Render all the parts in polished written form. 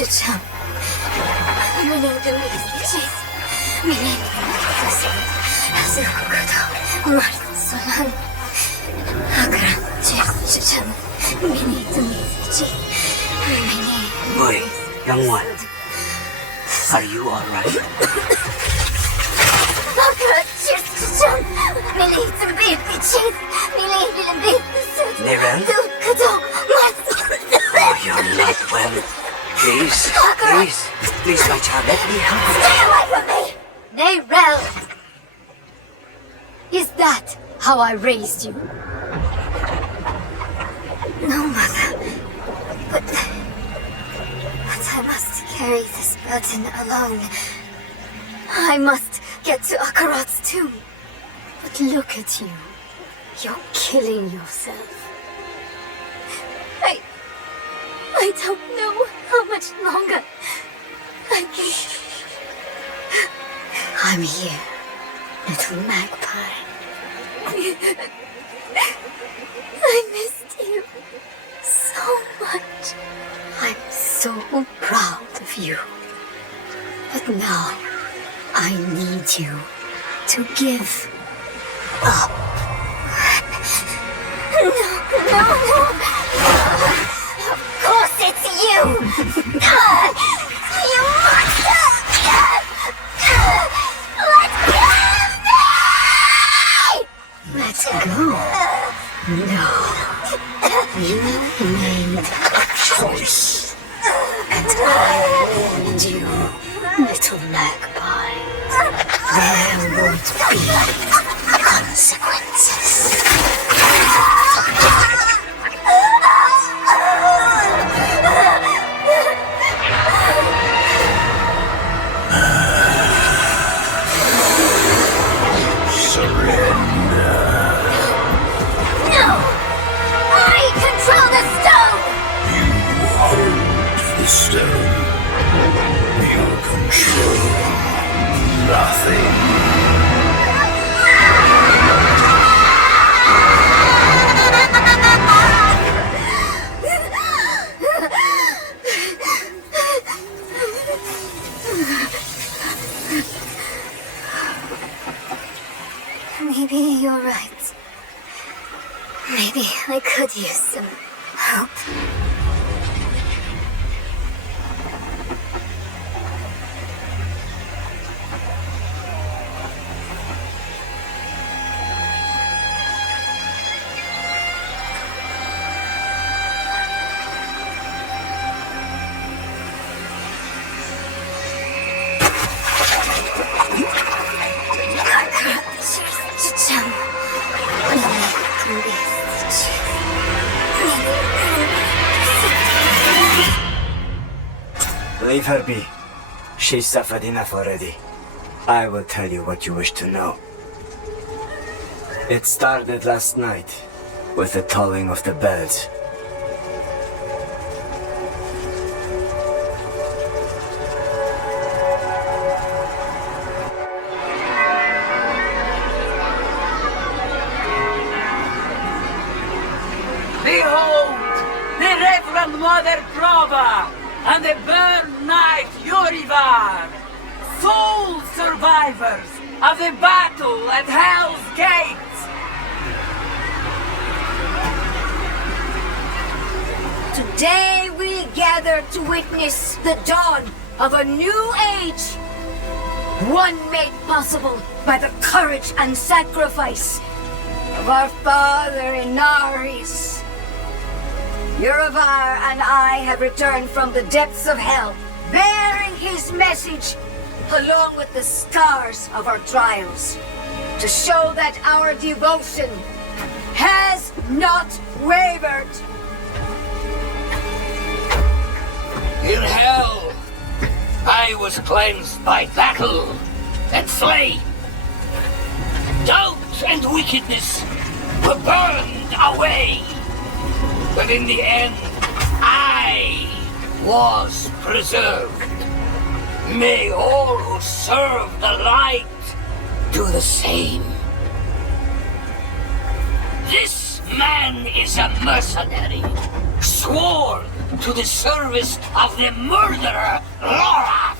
주참. 미니도 미치. 미니. 하스고도 말소란. 아그랑 주참. 미니도 미치. 미니. Boy, young one, are you alright? 아그랑 주참. 미니도 미치. 미니도 미치. Neren? 그도 Oh, you're not well. Please, my child, let me help you. Stay away from me! Narelle! Is that how I raised you? No, Mother. But I must carry this burden alone. I must get to Akarat's tomb. But look at you. You're killing yourself. I don't know how much longer I can... I'm here, little magpie. I missed you so much. I'm so proud of you. But now, I need you to give up. No. Of course it's you! You monster! Let go! No. You made a choice. And I warned you, little magpie. There would be consequences. Stone. You control nothing. Maybe you're right. Maybe I could use some help. Leave her be. She's suffered enough already. I will tell you what you wish to know. It started last night with the tolling of the bells. Behold, the Reverend Mother Prova and the Burn Knight Yurivar, sole survivors of the battle at Hell's Gate. Today we gather to witness the dawn of a new age. One made possible by the courage and sacrifice of our father Inaris. Yuravar and I have returned from the depths of hell, bearing his message along with the scars of our trials, to show that our devotion has not wavered. In hell, I was cleansed by battle and flame. Doubt and wickedness were burned away. But in the end, I was preserved. May all who serve the light do the same. This man is a mercenary, sworn to the service of the murderer, Laura.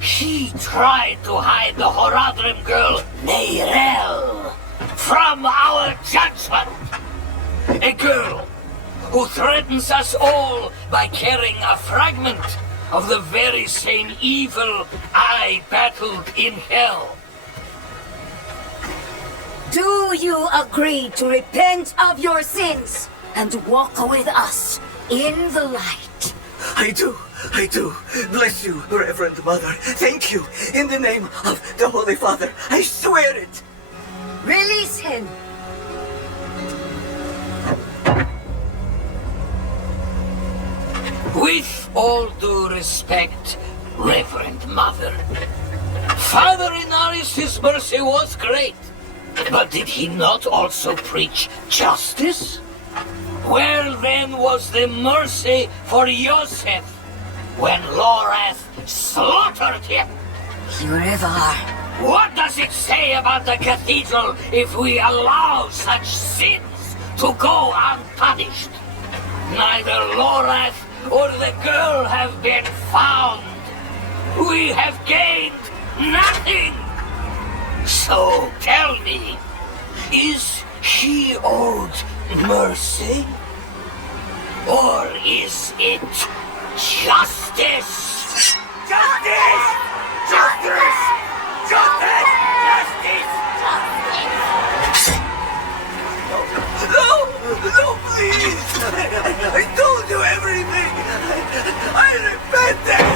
He tried to hide the Horadrim girl, Neyrel, from our judgment. A girl who threatens us all by carrying a fragment of the very same evil I battled in hell. Do you agree to repent of your sins and walk with us in the light? I do. Bless you, Reverend Mother. Thank you. In the name of the Holy Father, I swear it. Release him. With all due respect, Reverend Mother, Father Inarius' mercy was great, but did he not also preach justice? Where then was the mercy for Yosef when Lorath slaughtered him? Ivar. What does it say about the cathedral if we allow such sins to go unpunished? Neither Lorath or the girl have been found. We have gained nothing. So tell me, is he owed mercy? Or is it justice? Justice! Justice! Justice! Justice! No, please. I told you everything. I repented.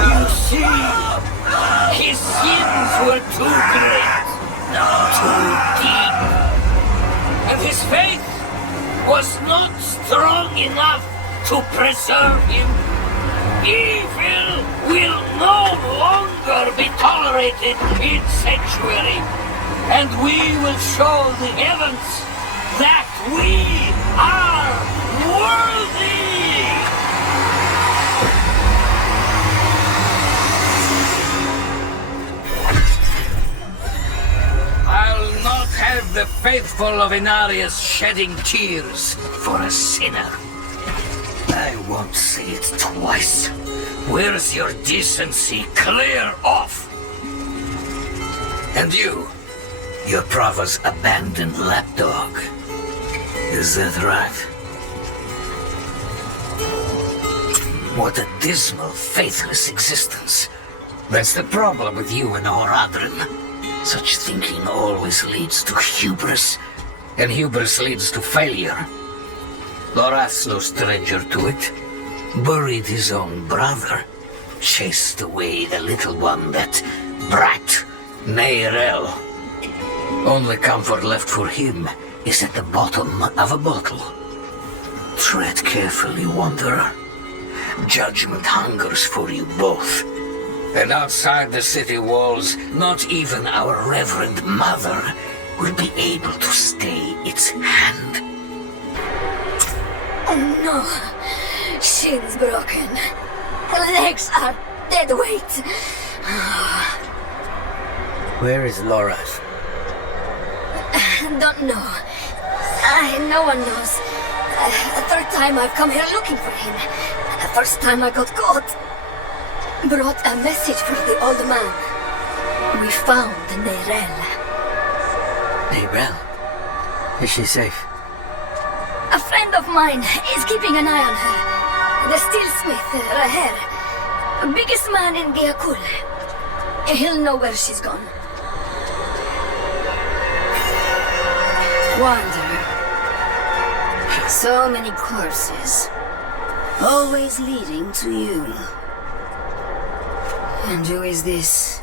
You see, his sins were too great, too deep, and his faith was not strong enough to preserve him. Evil will no longer be tolerated in sanctuary, and we will show the heavens that we are worthy! I'll not have the faithful of Inarius shedding tears for a sinner. I won't say it twice. Where's your decency? Clear off! And you, your Prava's abandoned lapdog. Is that right? What a dismal, faithless existence. That's the problem with you and Horadrim. Such thinking always leads to hubris, and hubris leads to failure. Lorath's no stranger to it. Buried his own brother. Chased away the little one, that brat, Neyrel. Only comfort left for him is at the bottom of a bottle. Tread carefully, wanderer. Judgment hungers for you both. And outside the city walls, not even our Reverend Mother will be able to stay its hand. Oh no. Shins broken. Legs are dead weight. Where is Lorath? Don't know. No one knows. The third time I've come here looking for him. The first time I got caught. Brought a message for the old man. We found Neyrel. Neyrel? Is she safe? A friend of mine is keeping an eye on her. The steelsmith, Raher. Biggest man in Giakul. He'll know where she's gone. Wanderer. So many courses. Always leading to you. And who is this?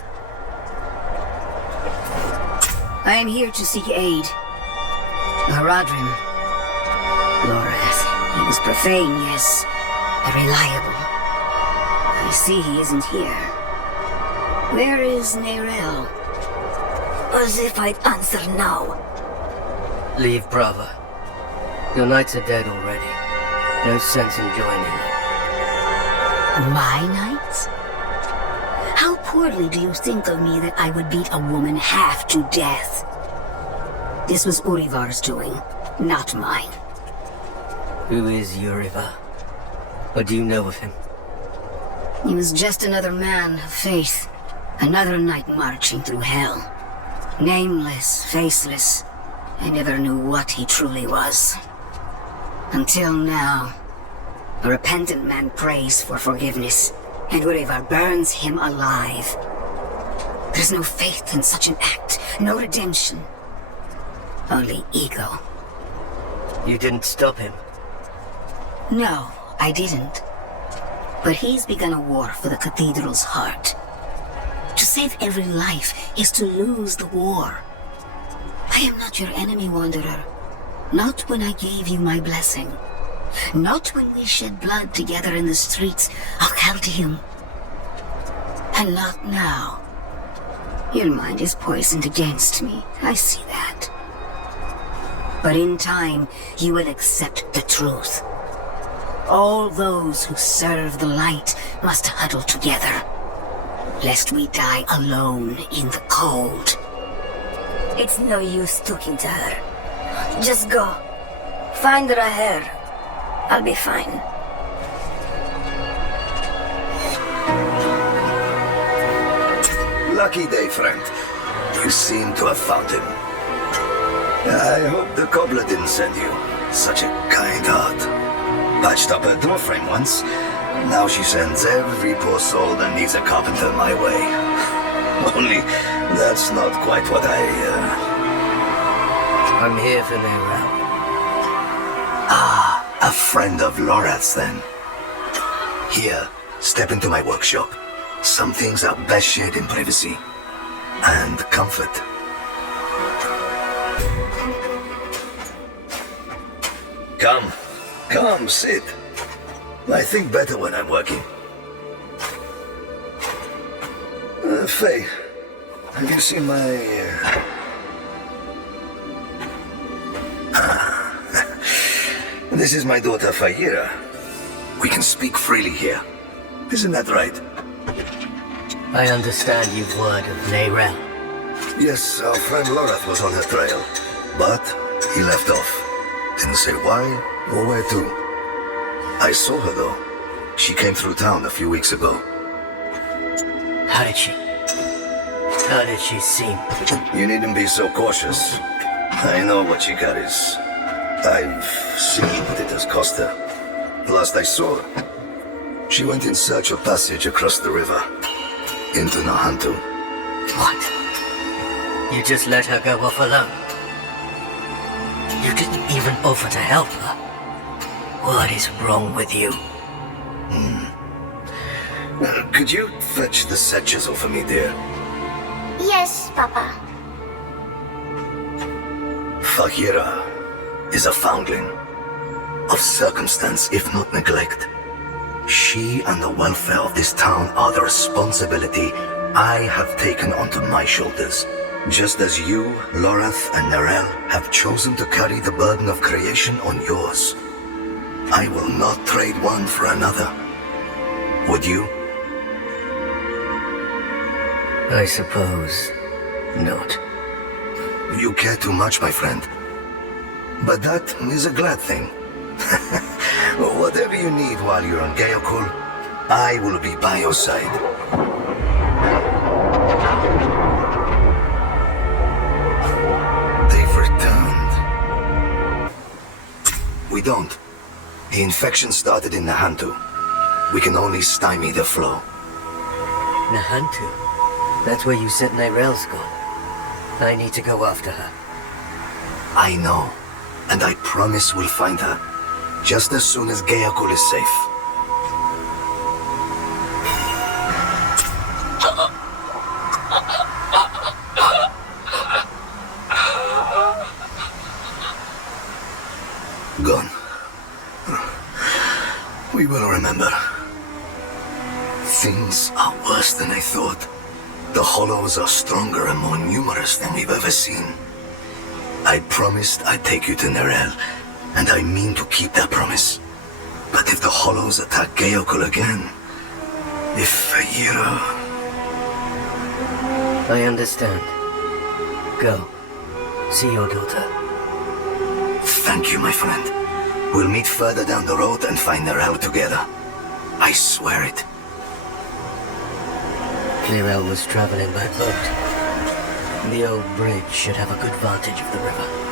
I am here to seek aid. Horadrim. Lorath. He was profane, yes. Reliable. I see he isn't here. Where is Neyrel? As if I'd answer now. Leave, brother. Your knights are dead already. No sense in joining them. My knights? How poorly do you think of me that I would beat a woman half to death? This was Urivar's doing, not mine. Who is Urivar? What do you know of him? He was just another man of faith. Another knight marching through hell. Nameless, faceless. I never knew what he truly was. Until now. A repentant man prays for forgiveness, and Urivar burns him alive. There's no faith in such an act, no redemption. Only ego. You didn't stop him? No, I didn't. But he's begun a war for the cathedral's heart. To save every life is to lose the war. I am not your enemy, Wanderer. Not when I gave you my blessing. Not when we shed blood together in the streets of Chaldeum. And not now. Your mind is poisoned against me. I see that. But in time, you will accept the truth. All those who serve the light must huddle together, lest we die alone in the cold. It's no use talking to her. Just go. Find Rahir. I'll be fine. Lucky day, friend. You seem to have found him. I hope the cobbler didn't send you. Such a kind heart. Patched up her doorframe once. Now she sends every poor soul that needs a carpenter my way. Only, that's not quite what I'm here for Neyrelle. A friend of Lorath's, then. Here, step into my workshop. Some things are best shared in privacy. And comfort. Come, sit. I think better when I'm working. Faye, have you seen my... This is my daughter, Fayira. We can speak freely here. Isn't that right? I understand you've word of Neyrelle. Yes, our friend Lorath was on her trail. But he left off. Didn't say why or where to. I saw her, though. She came through town a few weeks ago. How did she seem? You needn't be so cautious. I know what she carries. I've seen what it has cost her. Last I saw her, she went in search of passage across the river. Into Nahantu. What? You just let her go off alone? You didn't even offer to help her? What is wrong with you? Could you fetch the Setchers for me, dear? Yes, Papa. Fahira is a foundling. Of circumstance, if not neglect. She and the welfare of this town are the responsibility I have taken onto my shoulders. Just as you, Lorath, and Neyrelle have chosen to carry the burden of creation on yours. I will not trade one for another. Would you? I suppose not. You care too much, my friend. But that is a glad thing. Whatever you need while you're on Geokul, I will be by your side. They've returned. We don't. The infection started in Nahantu. We can only stymie the flow. Nahantu? That's where you said Neyrelle's gone. I need to go after her. I know, and I promise we'll find her, just as soon as Geokul is safe. Gone. We will remember. Things are worse than I thought. The Hollows are stronger and more numerous than we've ever seen. I promised I'd take you to Neyrelle, and I mean to keep that promise. But if the Hollows attack Geokul again, if Fayira... I understand. Go. see your daughter. Thank you, my friend. We'll meet further down the road and find Nerel together. I swear it. Clearel was traveling by boat. The old bridge should have a good vantage of the river.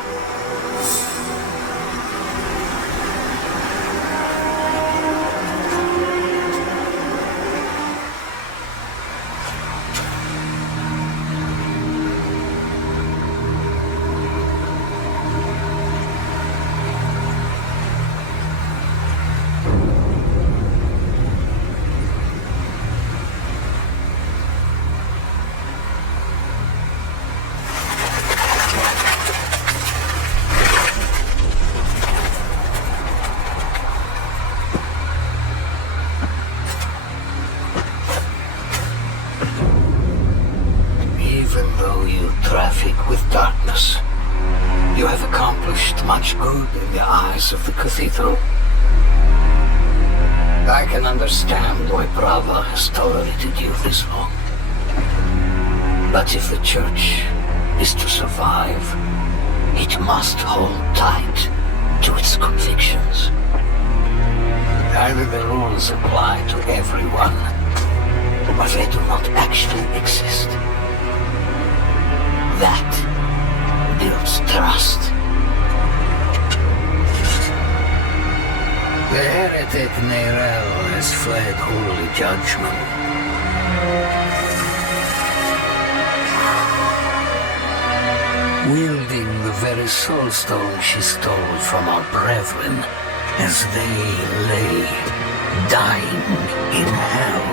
Even though you traffic with darkness, you have accomplished much good in the eyes of the cathedral. I can understand why Brava has tolerated you this long. But if the church is to survive, it must hold tight to its convictions. Either the rules apply to everyone, or they do not actually exist. That builds trust. The heretic Nerel has fled holy judgment. Wielding the very soulstone she stole from our brethren as they lay dying in hell.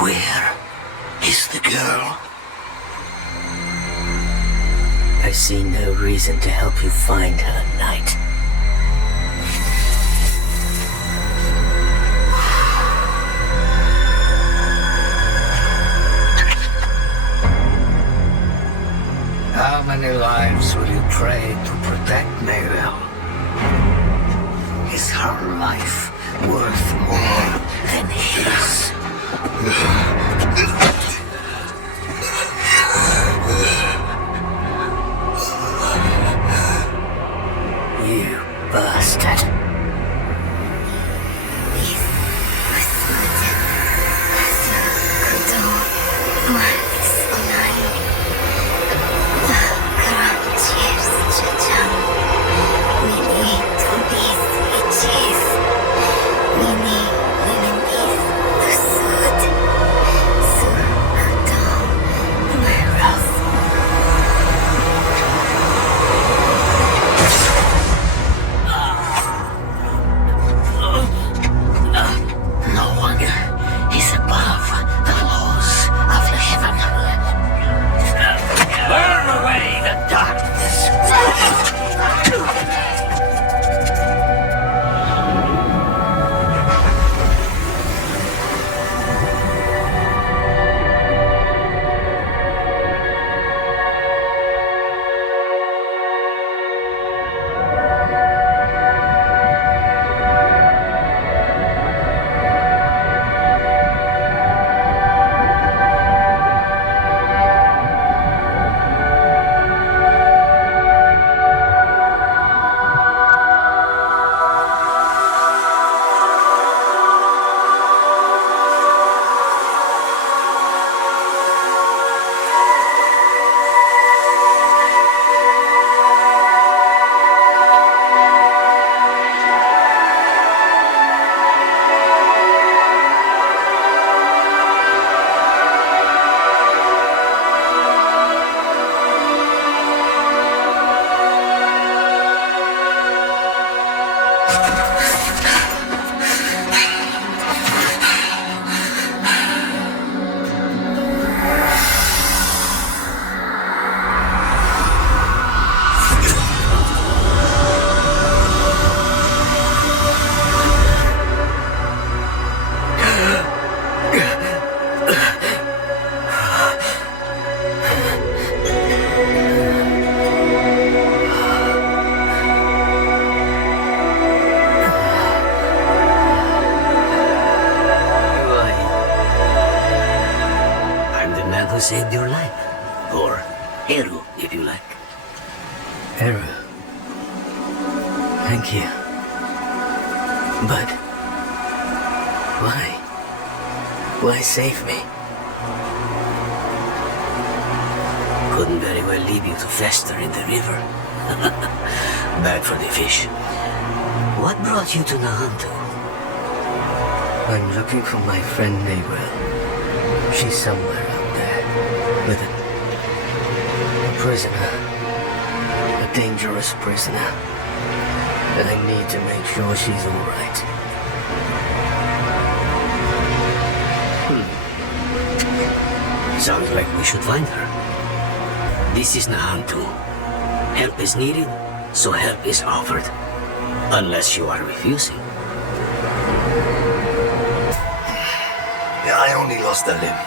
Where is the girl? I see no reason to help you find her, Knight. How many lives will you trade to protect Nerel? Is her life worth more than his? You bastard. Eru. Thank you. But... why? Why save me? Couldn't very well leave you to fester in the river. Bad for the fish. What brought you to Nahantu? I'm looking for my friend Naywell. She's somewhere out there. With a prisoner. A dangerous prisoner. And I need to make sure she's alright. Sounds like we should find her. This is Nahantu. Help is needed, so help is offered. Unless you are refusing. I only lost a limb,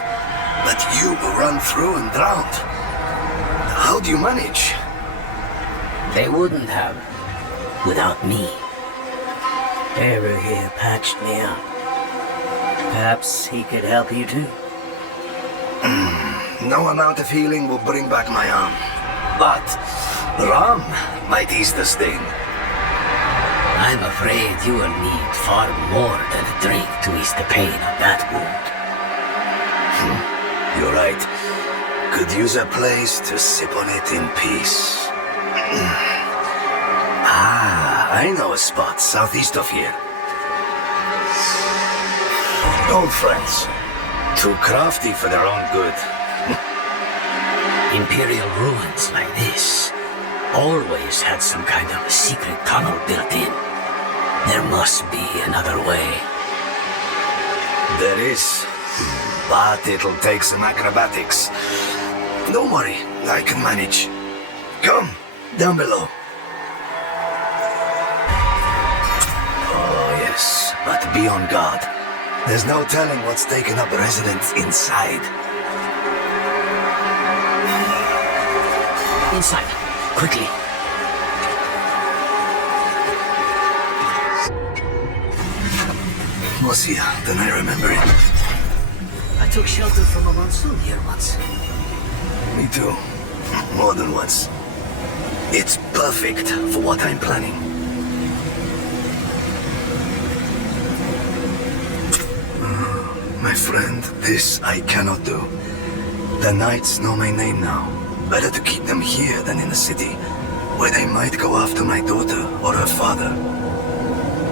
but you were run through and drowned. How do you manage? They wouldn't have, without me. Eru here patched me up. Perhaps he could help you too. No amount of healing will bring back my arm. But rum might ease the sting. I'm afraid you will need far more than a drink to ease the pain of that wound. You're right. Could use a place to sip on it in peace. I know a spot southeast of here. Old friends. Too crafty for their own good. Imperial ruins like this always had some kind of a secret tunnel built in. There must be another way. There is. But it'll take some acrobatics. Don't worry, I can manage. Come, down below. Oh yes, but be on guard. There's no telling what's taken up residence inside. Inside, quickly. Mosia, then I remember it. I took shelter from a monsoon here once. Me too. More than once. It's perfect for what I'm planning. My friend, this I cannot do. The knights know my name now. Better to keep them here than in the city, where they might go after my daughter or her father.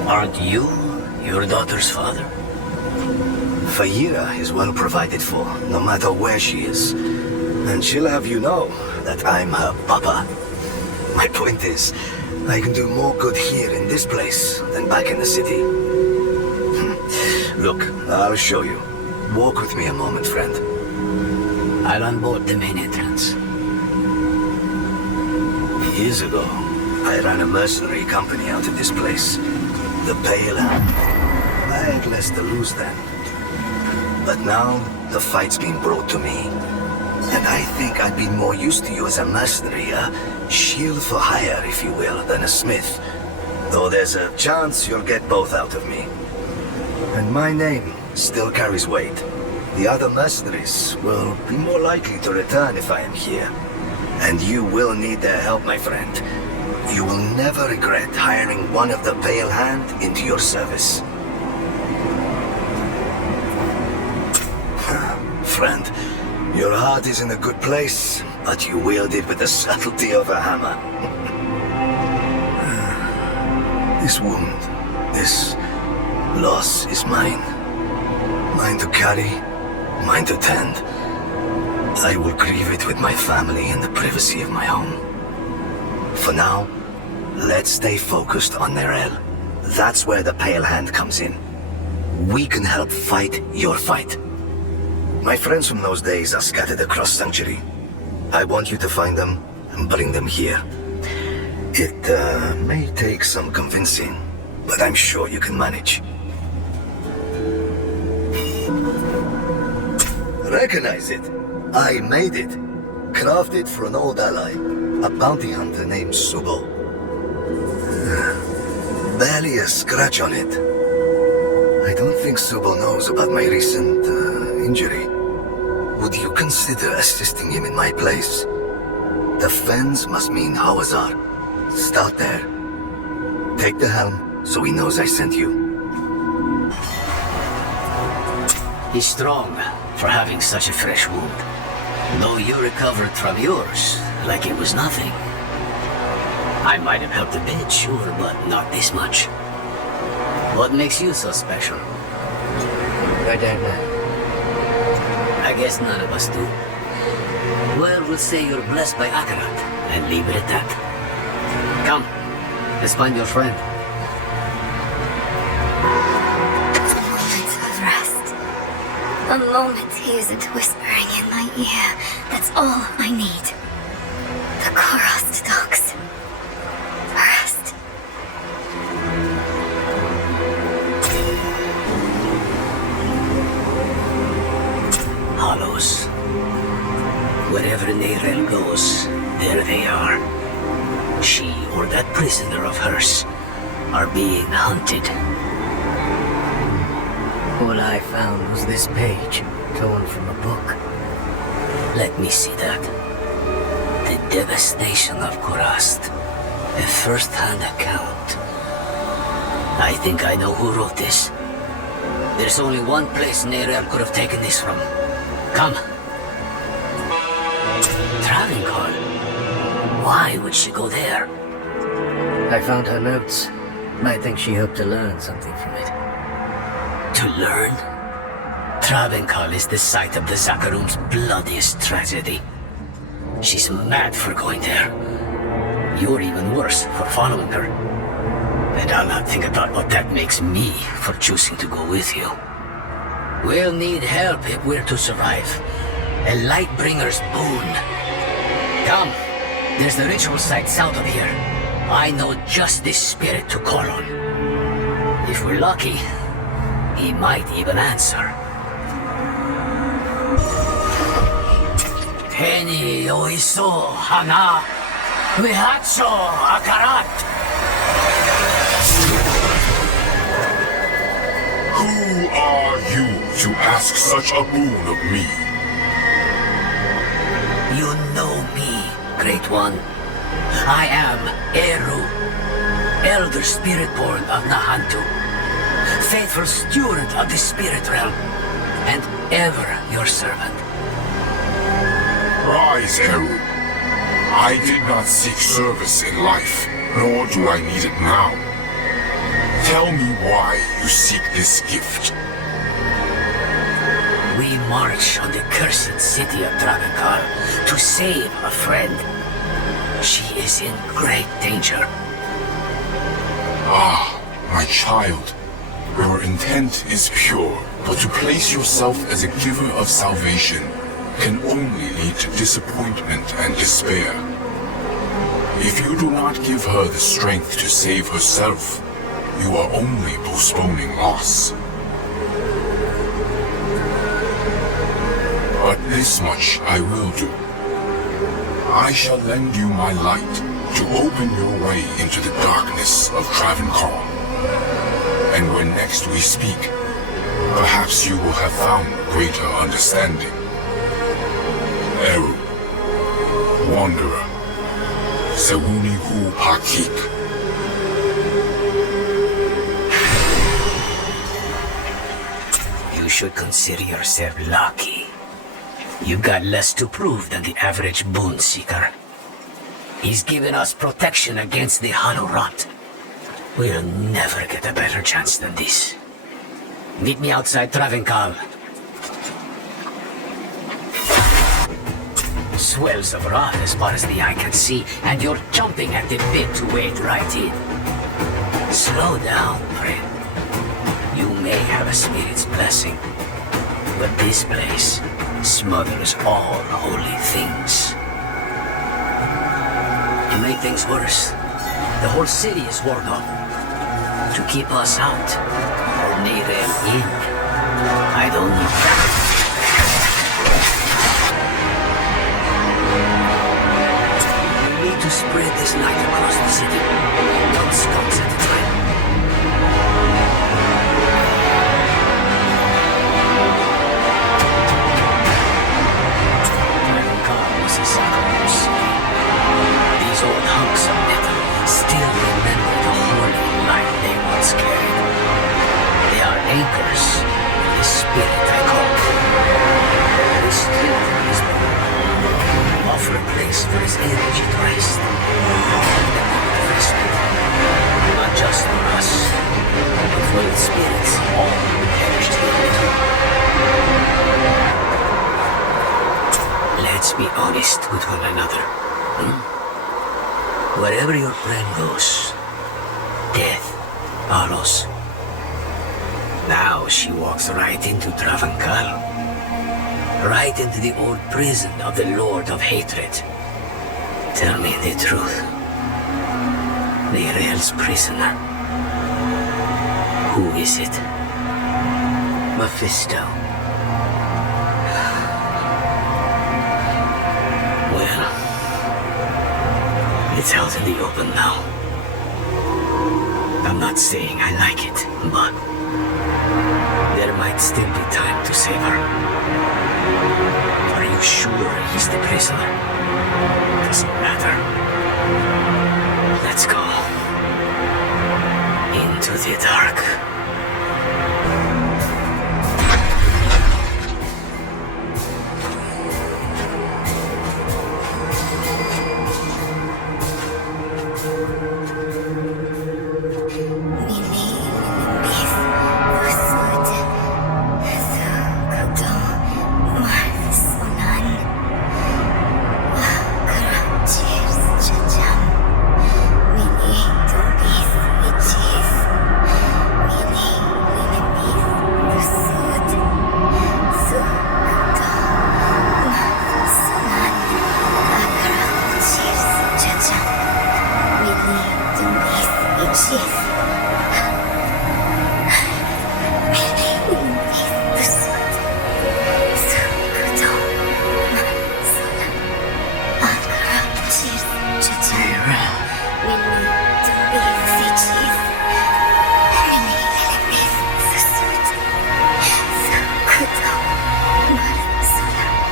Aren't you your daughter's father? Fayira is well provided for, no matter where she is. And she'll have you know that I'm her papa. My point is, I can do more good here in this place than back in the city. Look, I'll show you. Walk with me a moment, friend. I'll unboard the main entrance. Years ago, I ran a mercenary company out of this place. The Pale Hand. I had less to lose then. But now, the fight's been brought to me. And I think I'd be more used to you as a mercenary, a shield for hire, if you will, than a smith. Though there's a chance you'll get both out of me. And my name still carries weight. The other mercenaries will be more likely to return if I am here. And you will need their help, my friend. You will never regret hiring one of the Pale Hand into your service. Friend, your heart is in a good place, but you wield it with the subtlety of a hammer. This wound, this loss is mine. Mine to carry, mine to tend. I will grieve it with my family in the privacy of my home. For now, let's stay focused on Nerel. That's where the Pale Hand comes in. We can help fight your fight. My friends from those days are scattered across Sanctuary. I want you to find them and bring them here. It may take some convincing, but I'm sure you can manage. Recognize it. I made it. Crafted for an old ally, a bounty hunter named Subo. Barely a scratch on it. I don't think Subo knows about my recent injury. Would you consider assisting him in my place? The fens must mean Hawazar. Start there. Take the helm, so he knows I sent you. He's strong for having such a fresh wound. Though you recovered from yours like it was nothing. I might have helped a bit, sure, but not this much. What makes you so special? I don't know. I guess none of us do. Well, we'll say you're blessed by Akarat, and leave it at that. Come, let's find your friend. A moment he isn't whispering in my ear. That's all I need. The Korost dogs. Rest. Hollows. Wherever Neyrel goes, there they are. She or that prisoner of hers are being hunted. All I found was this page, torn from a book. Let me see that. The devastation of Kurast. A first-hand account. I think I know who wrote this. There's only one place Neyrel could have taken this from. Come. Travinkar. Why would she go there? I found her notes. I think she hoped to learn something from it. To learn? Travinkar is the site of the Zakarum's bloodiest tragedy. She's mad for going there. You're even worse for following her. And I'll not think about what that makes me for choosing to go with you. We'll need help if we're to survive. A Lightbringer's boon. Come, there's the ritual site south of here. I know just this spirit to call on. If we're lucky, he might even answer. Heni oiso hana vihacho akarat. Who are you to ask such a boon of me? You know me, Great One. I am Eru, Elder Spirit-born of Nahantu, faithful steward of the Spirit Realm, and ever your servant. Rise, Eru. I did not seek service in life, nor do I need it now. Tell me why you seek this gift. We march on the cursed city of Travinkar to save a friend. She is in great danger. Ah, my child. Your intent is pure, but to place yourself as a giver of salvation can only lead to disappointment and despair. If you do not give her the strength to save herself, you are only postponing loss. But this much I will do. I shall lend you my light to open your way into the darkness of Travinkar. And when next we speak, perhaps you will have found greater understanding. Eru, Wanderer, Sewuni Hu Pakik. You should consider yourself lucky. You've got less to prove than the average boon seeker. He's given us protection against the Hollow Rot. We'll never get a better chance than this. Meet me outside Travinkar. Swells of rot as far as the eye can see, and you're jumping at the bit to wade right in. Slow down, friend. You may have a spirit's blessing, but this place smothers all holy things. To make things worse, the whole city is walled off. To keep us out, or Neyrel in, I don't know. We need to spread this light across the city. Don't scouts at a time. Travinkar was a Zakarum's city. with one another. Wherever your friend goes, death follows. Now she walks right into Travancal. Right into the old prison of the Lord of Hatred. Tell me the truth. The Real's prisoner. Who is it? Mephisto. Well, it's out in the open now. I'm not saying I like it, but there might still be time to save her. Are you sure he's the prisoner? Doesn't matter. Let's go. Into the dark.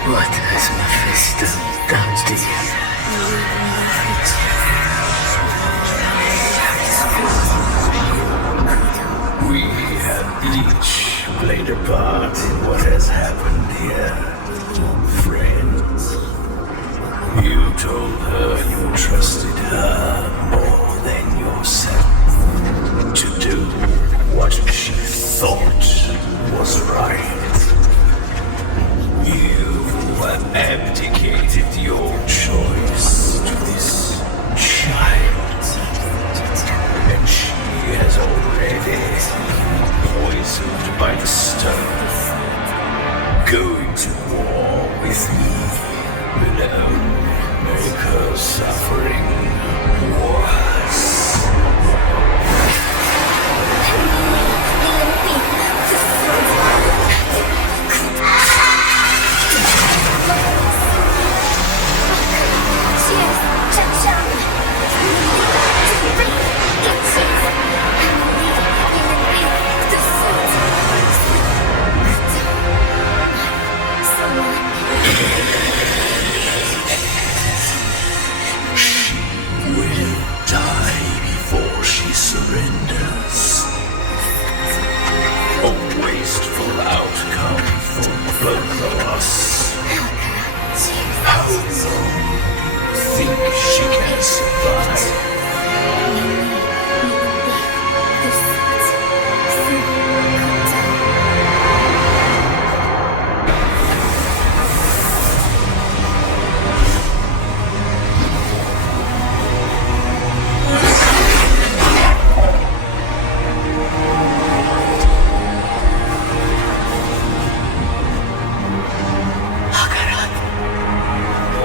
What has Mephisto done to you? We have each played a part in what has happened here. Friends, you told her you trusted her more than yourself to do what she thought was right. You have abdicated your choice to this child, and she has already poisoned by the stone. Going to war with me will only make her suffering worse. Surrenders. A wasteful outcome for both of us. How long do you think she can survive?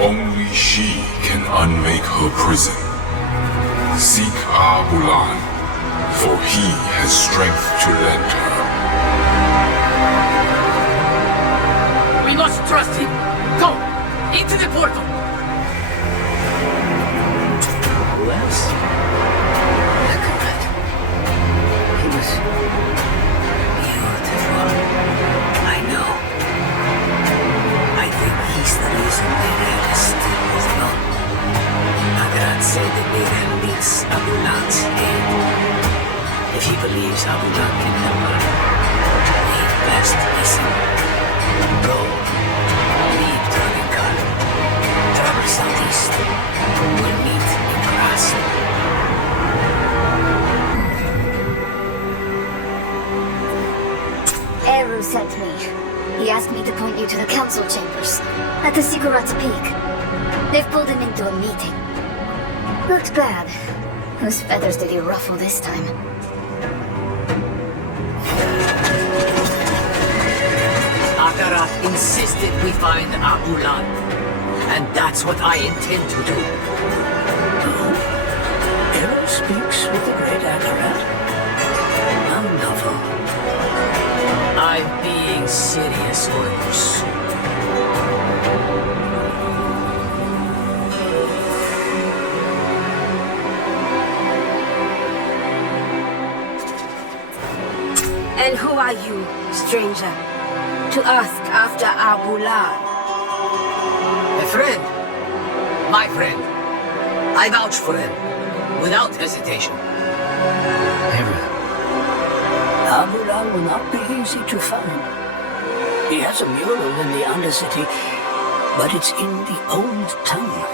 Only she can unmake her prison. Seek Abulan, for he has strength to lend her. We must trust him. Go! Into the portal! Who else? Accurate. He was beautiful. I know. I think he's the reason the Real is still moving on. Akarat said that the Real needs Abulan's aid. If he believes Abulan can help her, we best listen. Go. Leave Travancal. Travel southeast. We'll meet in Grass. Eru sent me. He asked me to point you to the council chambers at the Ziggurat's Peak. They've pulled him into a meeting. Looked bad. Whose feathers did he ruffle this time? Akarat insisted we find Abulan. And that's what I intend to do. Hero speaks with the great Akarat. How novel. I'm being serious, Horus. And who are you, stranger, to ask after Abulan? A friend. My friend. I vouch for him. Without hesitation. Hero. Abulan will not be easy to find. He has a mural in the Undercity, but it's in the old tongue.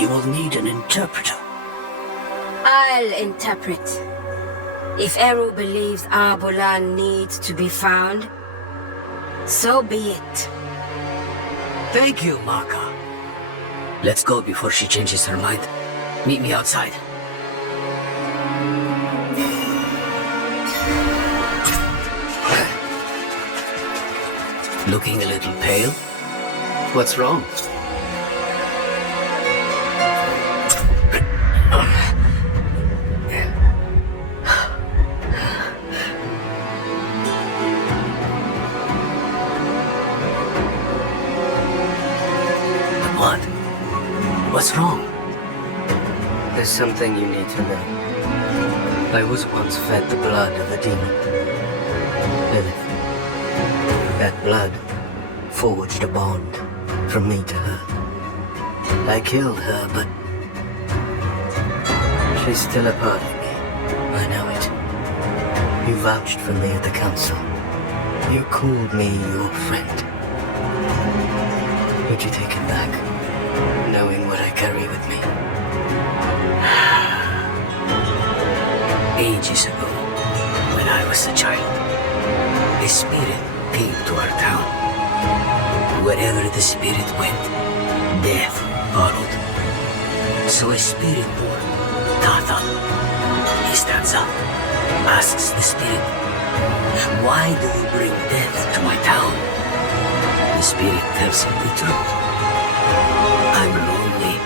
You will need an interpreter. I'll interpret. If Eru believes Abulan needs to be found, so be it. Thank you, Maka. Let's go before she changes her mind. Meet me outside. Looking a little pale? What's wrong? What? What's wrong? There's something you need to know. I was once fed the blood of a demon. Lilith. That blood forged a bond from me to her. I killed her, but she's still a part of me. I know it. You vouched for me at the council. You called me your friend. Would you take it back, knowing what I carry with me? Ages ago, when I was a child, a spirit came to our town. Wherever the spirit went, death followed. So a spirit born, Tata, he stands up, asks the spirit, "Why do you bring death to my town?" The spirit tells him the truth. "I'm lonely.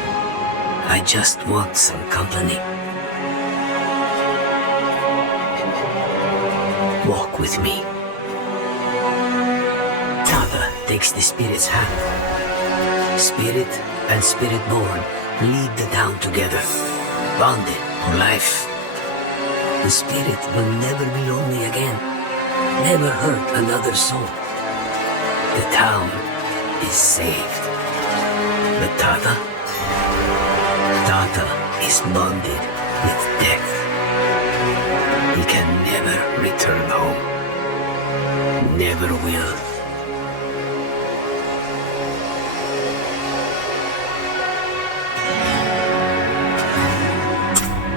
I just want some company. Walk with me." Tata takes the spirit's hand. Spirit and spirit-born lead the town together, bonded for life. The spirit will never be lonely again, never hurt another soul. The town is saved. But Tata is bonded with death. He can never return home. Never will.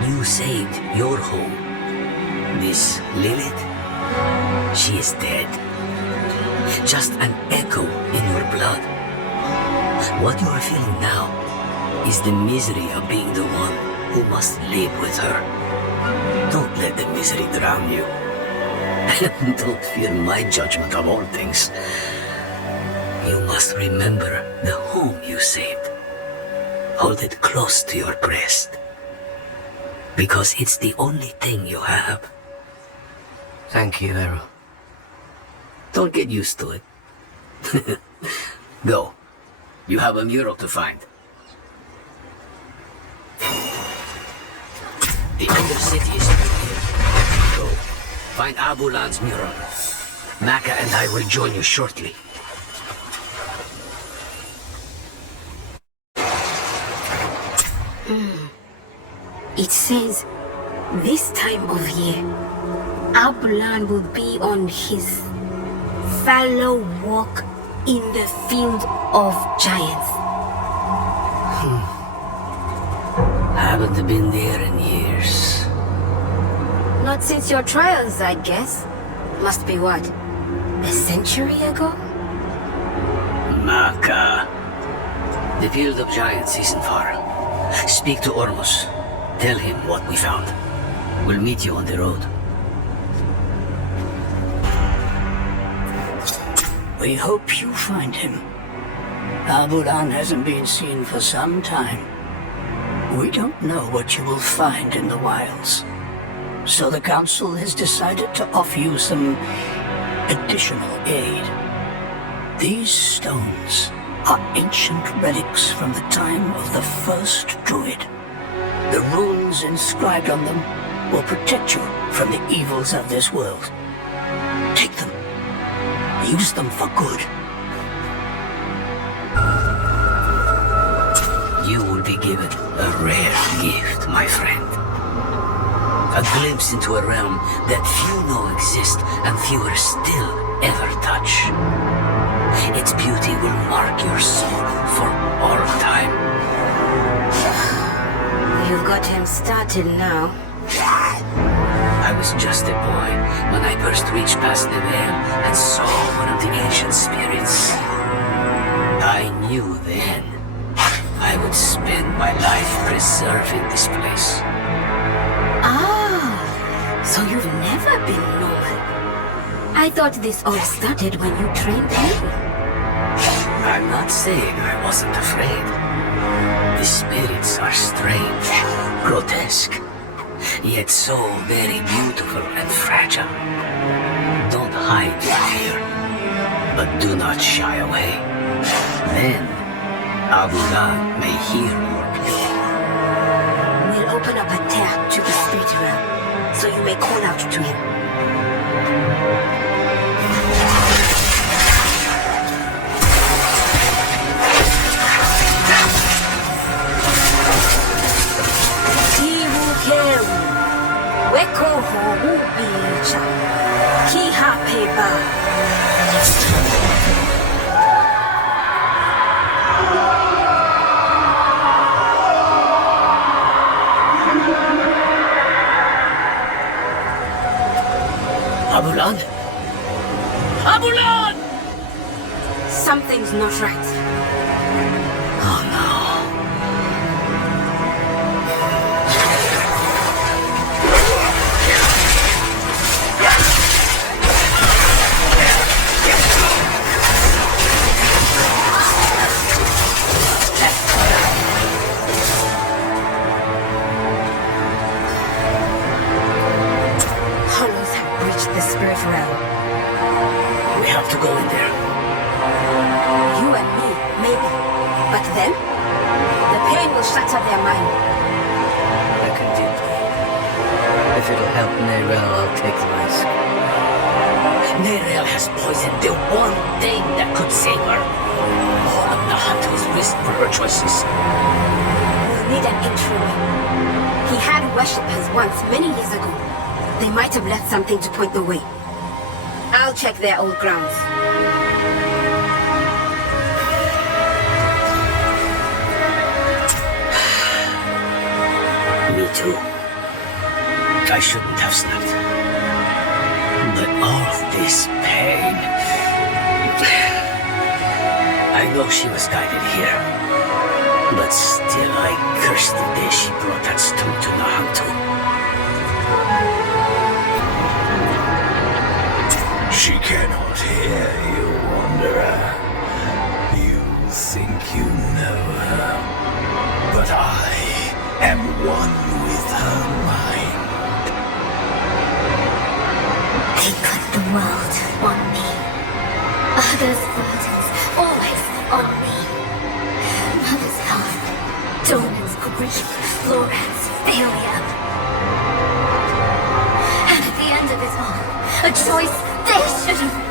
You saved your home. This Lilith, she is dead. Just an echo in your blood. What you are feeling now is the misery of being the one who must live with her. Don't let the misery drown you. And don't fear my judgment of all things. You must remember the home you saved. Hold it close to your breast. Because it's the only thing you have. Thank you, Eru. Don't get used to it. Go. You have a mural to find. The Undercity is here. Go. Find Abulan's mural. Maka and I will join you shortly. It says this time of year, Abulan will be on his fallow walk in the field of giants. Haven't been there in years. Not since your trials, I guess. Must be what? A century ago? Maka. The Field of Giants isn't far. Speak to Ormus. Tell him what we found. We'll meet you on the road. We hope you find him. Abulan hasn't been seen for some time. We don't know what you will find in the wilds. So the Council has decided to offer you some additional aid. These stones are ancient relics from the time of the first druid. The runes inscribed on them will protect you from the evils of this world. Take them. Use them for good. You will be given a rare gift, my friend. A glimpse into a realm that few know exist and fewer still ever touch. Its beauty will mark your soul for all time. You've got him started now. I was just a boy when I first reached past the veil and saw one of the ancient spirits. I knew then I would spend my life preserving this place. So you've never been normal. I thought this all started when you trained me. I'm not saying I wasn't afraid. The spirits are strange, grotesque, yet so very beautiful and fragile. Don't hide your fear, but do not shy away. Then, Abulan may hear your plea. We'll open up a tear to the spirit realm, so you may call out to him. Kiwukeu, Wekoho Ubicha, Kihapeba. Abulan? Abulan! Something's not right. Oh no. Hollows have breached the spirit realm. We have to go in there. You and me, maybe. But then, the pain will shatter their mind. I can do that. If it'll help Nerel, I'll take the risk. Nerel has poisoned the one thing that could save her. All of the hunters risk for her choices. We'll need an entry. He had worshippers once, many years ago. They might have left something to point the way. I'll check their old grounds. Me too. I shouldn't have slept. But all of this pain... I know she was guided here. But still I curse the day she brought that stone to Nahantu. She cannot hear you, Wanderer. You think you know her, but I am one with her mind. They put the world on me. Others' burdens always on me. Mother's health, Donan's grief, Floran's failure. And at the end of it all, a choice they should have.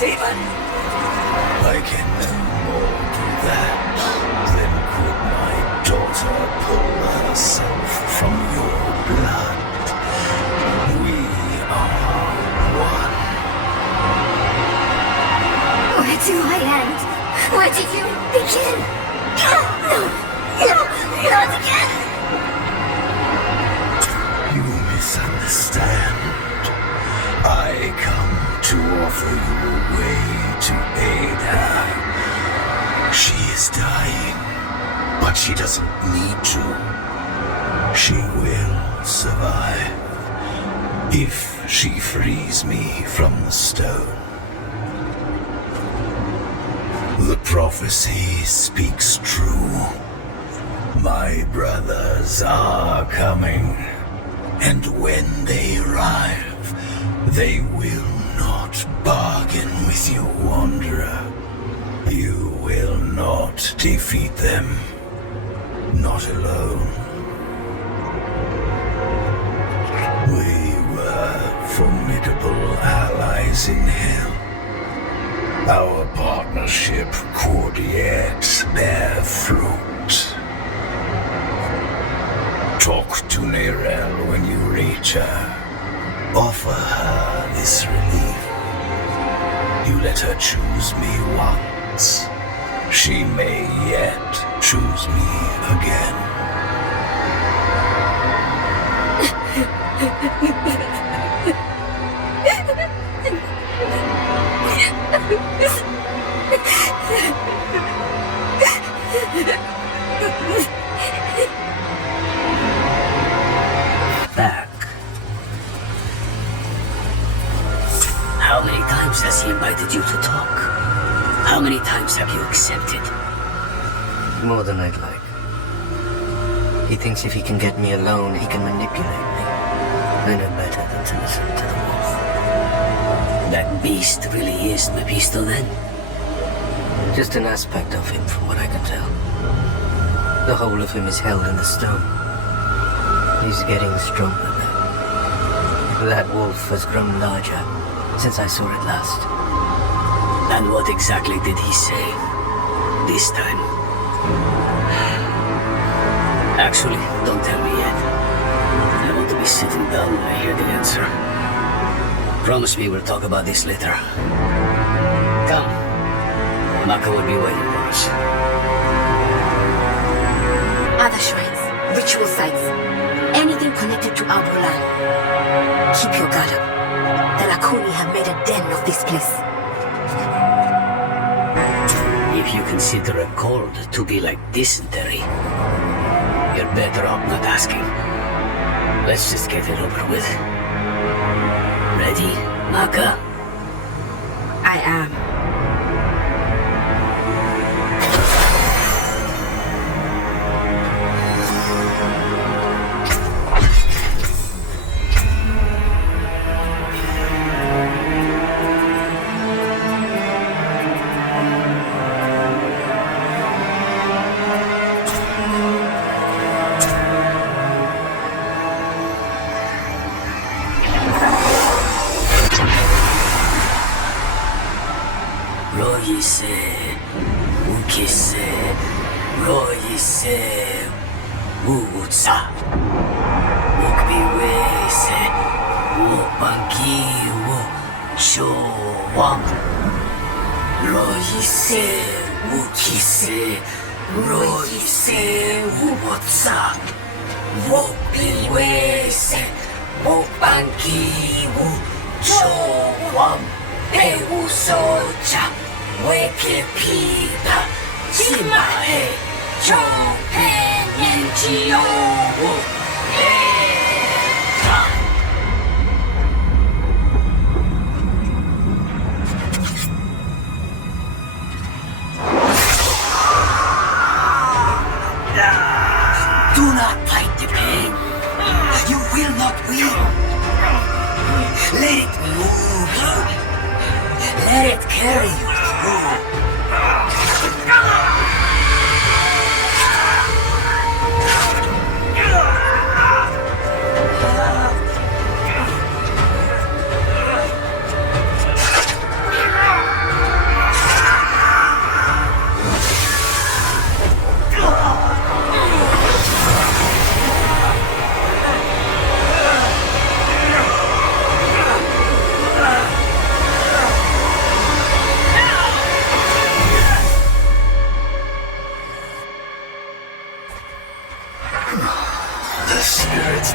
Demon! I can no more do that than could my daughter pull herself from your blood. But she doesn't need to. She will survive. If she frees me from the stone. The prophecy speaks true. My brothers are coming. And when they arrive, they will not bargain with you, Wanderer. You will not defeat them. Not alone. We were formidable allies in hell. Our partnership could yet bear fruit. Talk to Nerel when you reach her. Offer her this relief. You let her choose me once. She may yet choose me again. Back. How many times has he invited you to talk? How many times have you accepted? More than I'd like. He thinks if he can get me alone, he can manipulate me. I know better than to listen to the wolf. That beast really is Mephisto then? Just an aspect of him from what I can tell. The whole of him is held in the stone. He's getting stronger now. That wolf has grown larger since I saw it last. And what exactly did he say this time? Actually, don't tell me yet. I want to be sitting down when I hear the answer. Promise me we'll talk about this later. Come. Maka will be waiting for us. Other shrines, ritual sites, anything connected to Albulan. Keep your guard up. The Lakuni have made a den of this place. If you consider a cold to be like dysentery, you're better off not asking. Let's just get it over with. Ready, Maka? I am. Royise, Ukise, Royise, Uutsa, Ukbiwese, Upankiwo, Showam. Royise, Ukise, Royise, Uutsa, Ukbiwese, Upankiwo, Showam. Eusocha, Wekipita, Simae, Chopen, Yenchio, Eta. Do not fight the pain. You will not win. Let it move you. Let it carry you through.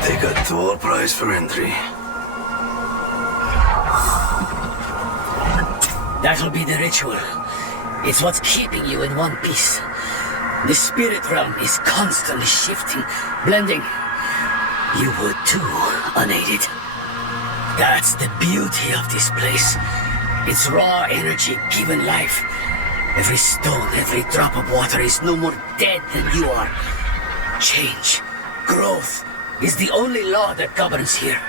Take a tall price for entry. That'll be the ritual. It's what's keeping you in one piece. The spirit realm is constantly shifting, blending. You would too, unaided. That's the beauty of this place. Its raw energy given life. Every stone, every drop of water is no more dead than you are. Change, growth, is the only law that governs here.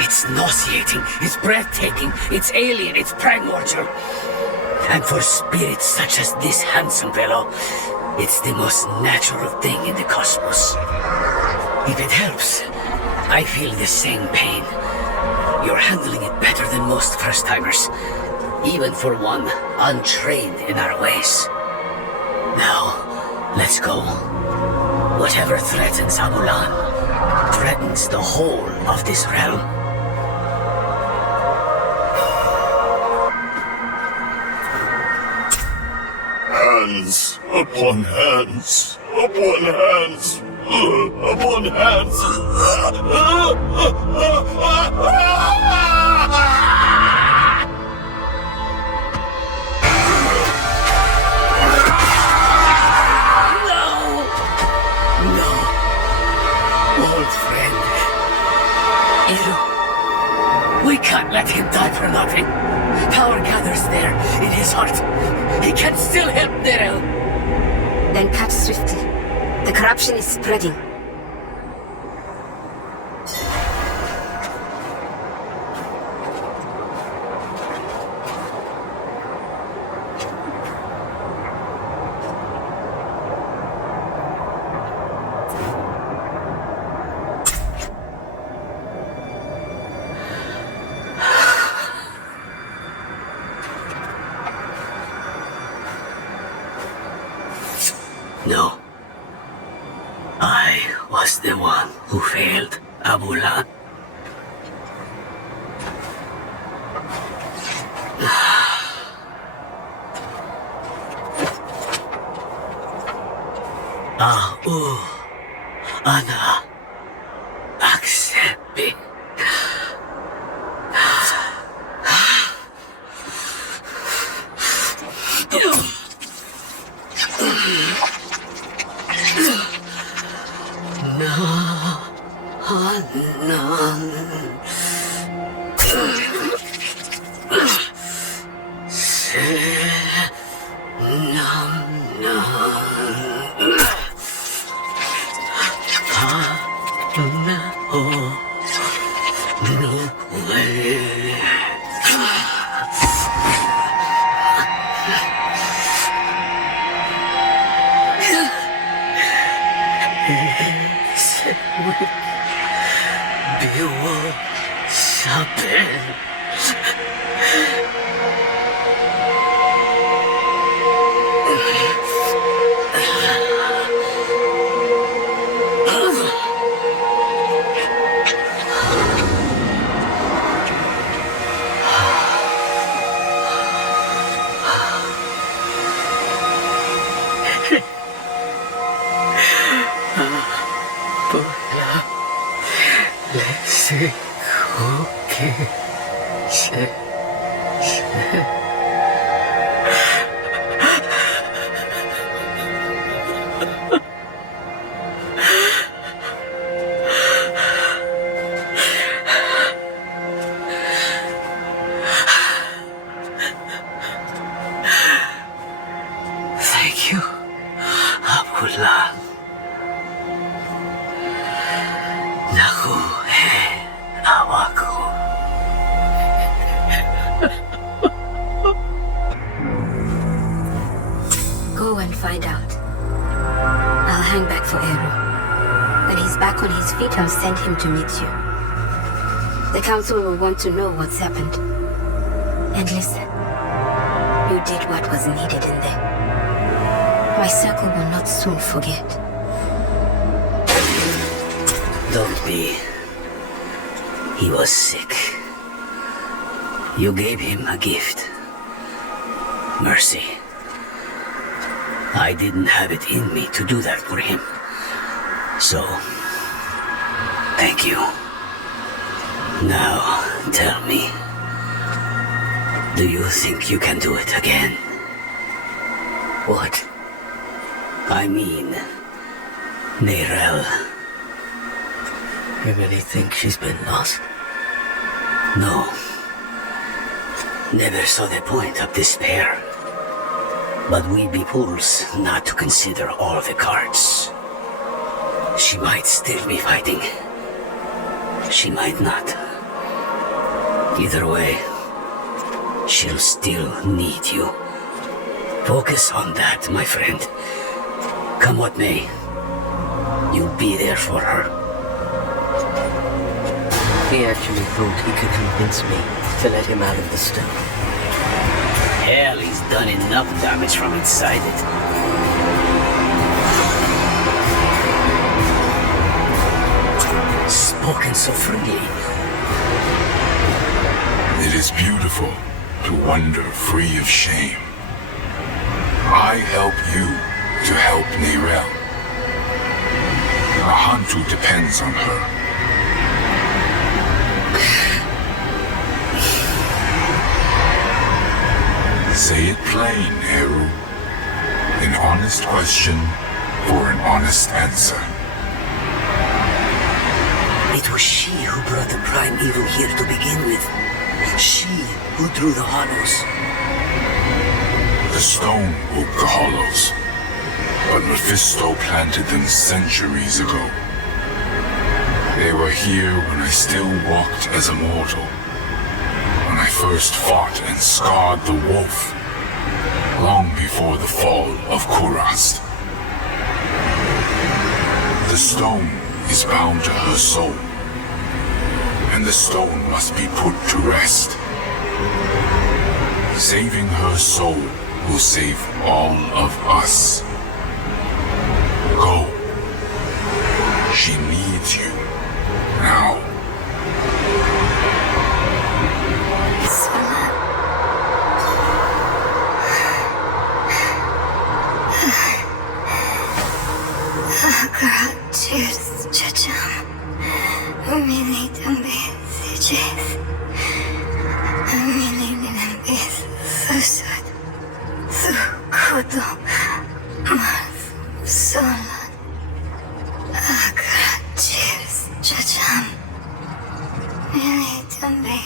It's nauseating, it's breathtaking, it's alien, it's primordial. And for spirits such as this handsome fellow, it's the most natural thing in the cosmos. If it helps, I feel the same pain. You're handling it better than most first-timers, even for one untrained in our ways. Now, let's go. Whatever threatens Abulan, threatens the whole of this realm. Hands upon hands, upon hands, upon hands. No, old friend. Eru, we can't let him die for nothing. Power gathers there, in his heart. He can still help Nerel. Then catch swiftly. The corruption is spreading. No. I was the one who failed Abulan. Ana accept. Thank you, Abulan. Naku awaku. Go and find out. I'll hang back for Eru. When he's back on his feet, I'll send him to meet you. The council will want to know what's happened. And listen, you did what was needed in there. My circle will not soon forget. Don't be. He was sick. You gave him a gift. Mercy. I didn't have it in me to do that for him. So, thank you. Now, tell me. Do you think you can do it again? What? I mean, Neyrelle. You really think she's been lost? No. Never saw the point of despair. But we'd be fools not to consider all the cards. She might still be fighting. She might not. Either way, she'll still need you. Focus on that, my friend. Come what may, you'll be there for her. He actually thought he could convince me to let him out of the stone. Hell, he's done enough damage from inside it. Spoken so freely. It is beautiful to wander free of shame. I help you to help Neyrelle. Ahantu depends on her. Say it plain, Eru. An honest question for an honest answer. It was she who brought the prime evil here to begin with. She who drew the hollows. The stone woke the hollows, but Mephisto planted them centuries ago. They were here when I still walked as a mortal, when I first fought and scarred the wolf, long before the fall of 4's. The stone is bound to her soul, and the stone must be put to rest. Saving her soul will save all of us. Go. She needs you now. Cheers, Chacham. Umili Dumbi, Jeff. Umili Dumbi, Susud. Sukudo. Marth. Solon. Cheers, Chacham. Umili Dumbi,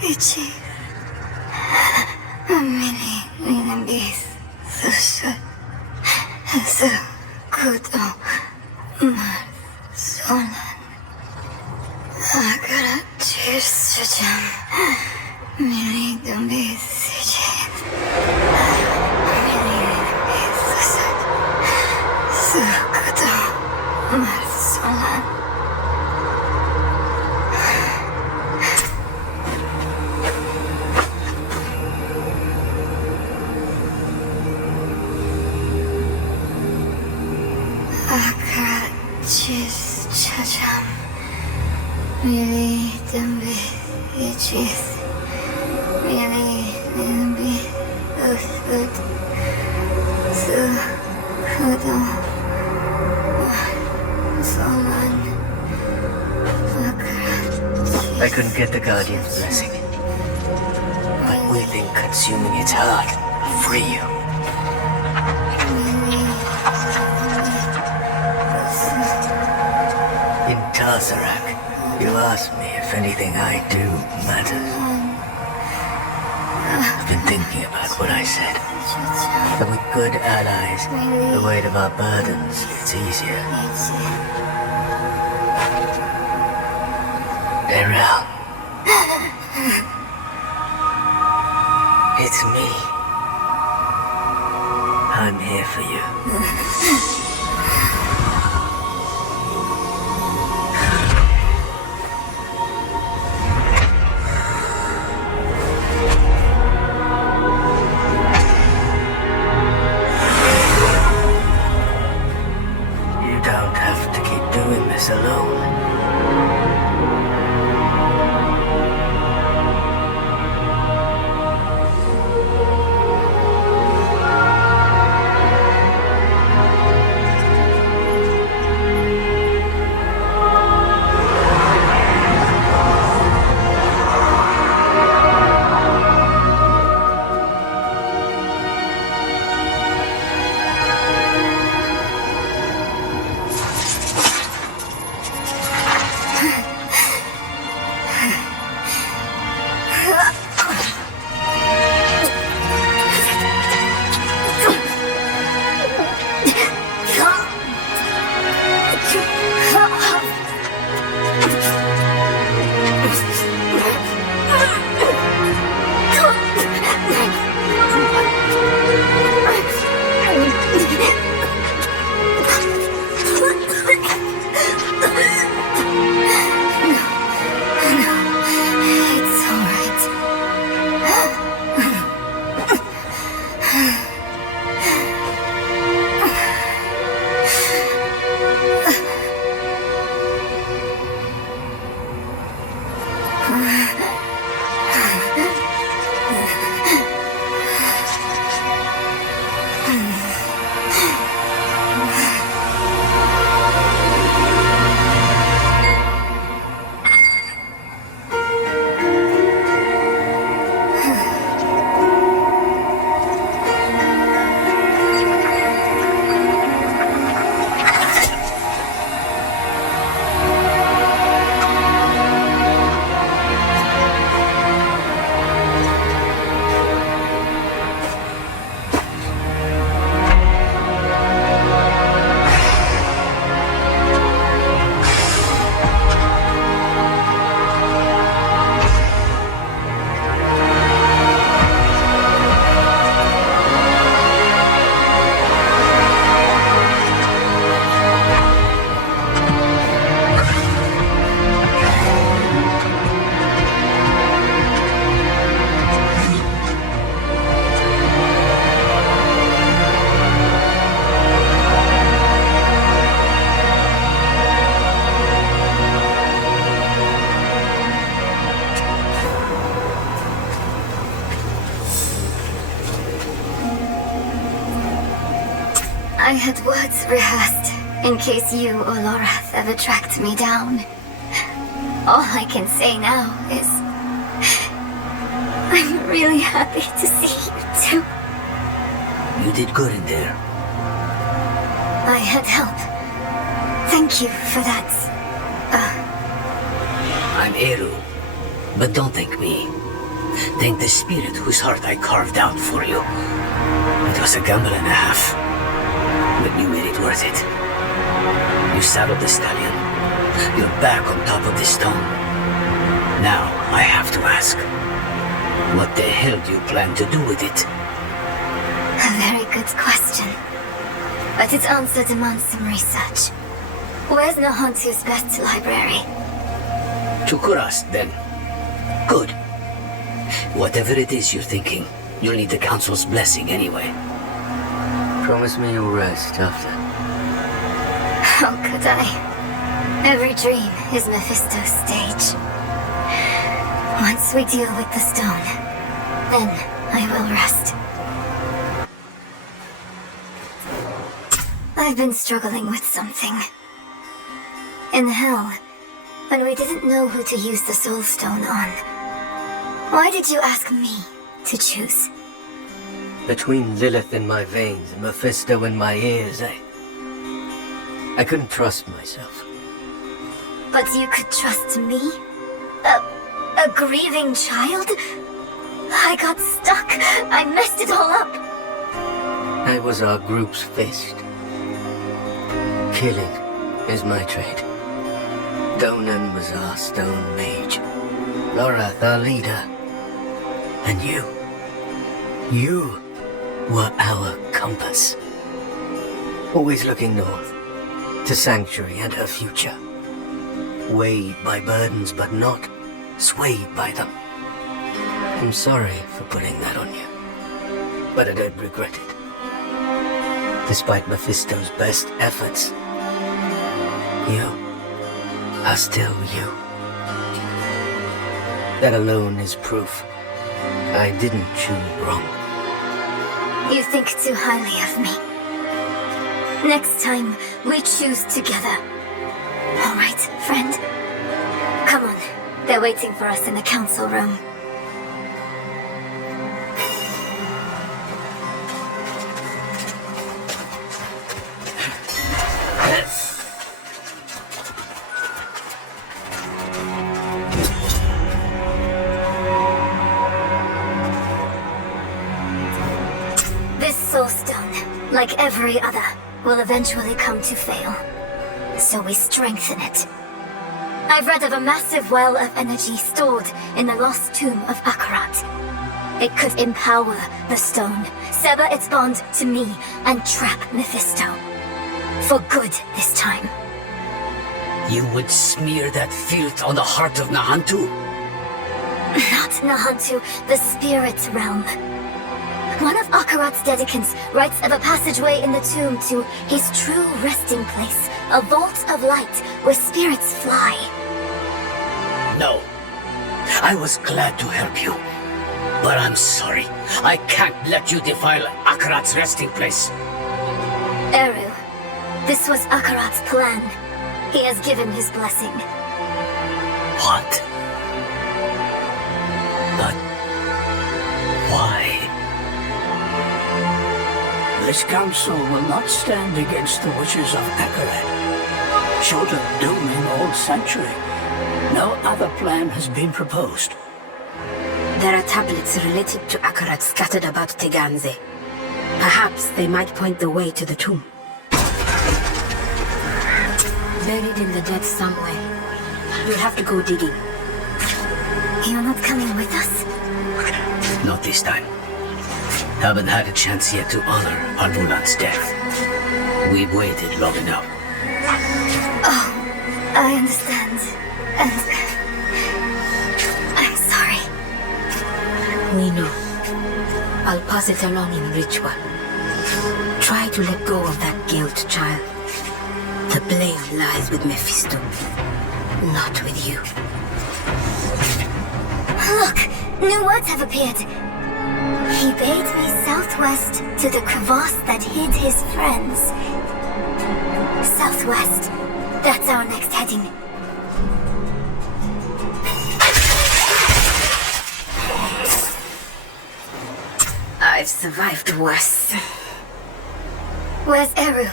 Jeff. Umili Dumbi, Susud. Sukudo. Marth. Solon. Cheers, Chacham. Umili Dumbi, Jeff. Umili Dumbi, Susud. Sukudo. Marth. Solon. Cheers, Chacham. Umili Dumbi, Jeff. Umili Dumbi, Susud. Sukudo. Solon. I couldn't get the Guardian's blessing, but willing, consuming its heart will free you. In Tarsarak, you asked me if anything I do matters. I've been thinking about what I said. That with good allies, the weight of our burdens gets easier. Neyrelle. It's me. I'm here for you. You don't have to keep doing this alone. I had words rehearsed in case you or Lorath ever tracked me down. All I can say now is I'm really happy to see you too. You did good in there. I had help. Thank you for that. I'm Eru, but don't thank me. Thank the spirit whose heart I carved out for you. It was a gamble and a half, but you made it worth it. You saddled the stallion. You're back on top of the stone. Now I have to ask, what the hell do you plan to do with it? A very good question. But its answer demands some research. Where's Nahontu's best library? To Kurast, then. Good. Whatever it is you're thinking, you'll need the Council's blessing anyway. Promise me you'll rest after. How could I? Every dream is Mephisto's stage. Once we deal with the stone, then I will rest. I've been struggling with something. In hell, when we didn't know who to use the Soul Stone on, why did you ask me to choose? Between Lilith in my veins and Mephisto in my ears, I couldn't trust myself. But you could trust me? A grieving child? I got stuck. I messed it all up. I was our group's fist. Killing is my trade. Donan was our stone mage. Lorath, our leader. And you were our compass. Always looking north, to Sanctuary and her future. Weighed by burdens, but not swayed by them. I'm sorry for putting that on you, but I don't regret it. Despite Mephisto's best efforts, you are still you. That alone is proof I didn't choose wrong. You think too highly of me. Next time, we choose together. All right, friend? Come on. They're waiting for us in the council room. This soul stone, like every other, will eventually come to fail. So we strengthen it. I've read of a massive well of energy stored in the lost tomb of Akarat. It could empower the stone, sever its bond to me, and trap Mephisto. For good this time. You would smear that filth on the heart of Nahantu? Not Nahantu, the spirit realm. One of Akarat's dedicants writes of a passageway in the tomb to his true resting place, a vault of light where spirits fly. No. I was glad to help you. But I'm sorry. I can't let you defile Akarat's resting place. Eru, this was Akarat's plan. He has given his blessing. What? But why? This council will not stand against the wishes of Akarat. Short of dooming Old Sanctuary, no other plan has been proposed. There are tablets related to Akarat scattered about Teganze. Perhaps they might point the way to the tomb. Buried in the dead somewhere. You'll have to go digging. You're not coming with us? Not this time. Haven't had a chance yet to honor Arbulan's death. We've waited long enough. Oh, I understand. And I'm sorry. We know. I'll pass it along in ritual. Try to let go of that guilt, child. The blame lies with Mephisto, not with you. Look! New words have appeared. He bade me southwest to the crevasse that hid his friends. Southwest. That's our next heading. I've survived worse. Where's Eru?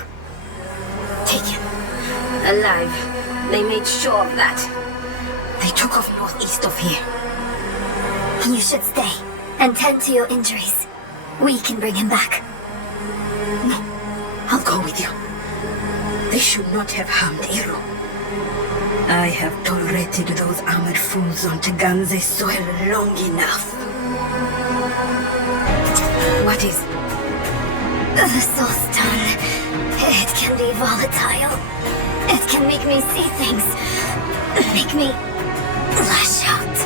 Taken. Alive. They made sure of that. They took off northeast of here. You should stay and tend to your injuries. We can bring him back. No, I'll go with you. They should not have harmed Eru. I have tolerated those armored fools on Teganze soil long enough. What is? The soul stone. It can be volatile. It can make me see things. Make me lash out.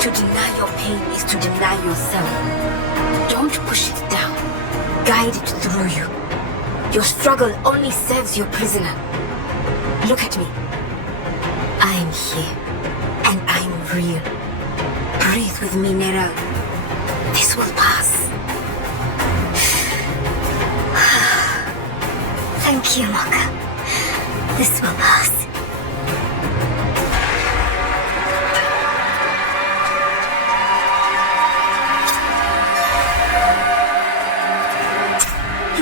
To deny your pain is to deny yourself. Don't push it down. Guide it through you. Your struggle only serves your prisoner. Look at me. I'm here. And I'm real. Breathe with me, Nera. This will pass. Thank you, Maka. This will pass.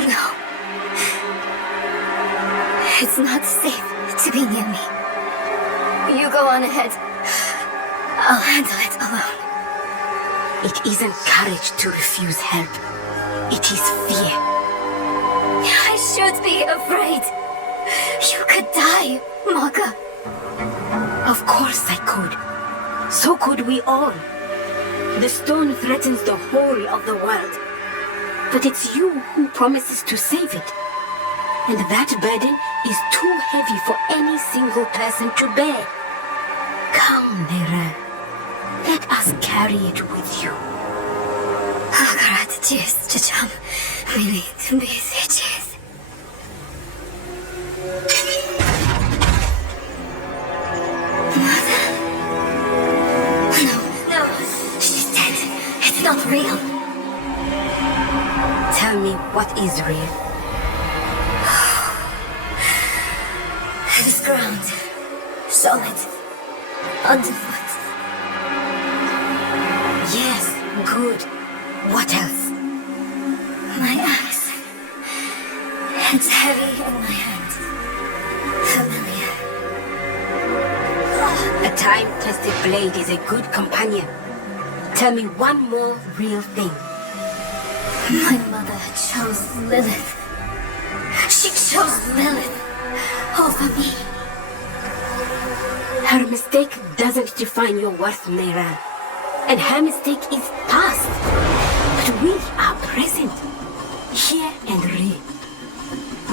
No. It's not safe to be near me. You go on ahead. I'll handle it alone. It isn't courage to refuse help. It is fear. I should be afraid. You could die, Maka. Of course I could. So could we all. The stone threatens the whole of the world. But it's you who promises to save it. And that burden is too heavy for any single person to bear. Come, Nera. Let us carry it with you. Akarat cheers, Chacham. Really, be cheers. Mother? No, she's dead. It's not real. Tell me what is real. This ground. Solid. Underfoot. Yes, good. What else? My axe. It's heavy in my hand. Familiar. A time-tested blade is a good companion. Tell me one more real thing. My mother chose Lilith. She chose Lilith over me. Her mistake doesn't define your worth, Nera. And her mistake is past. But we are present. Here and real.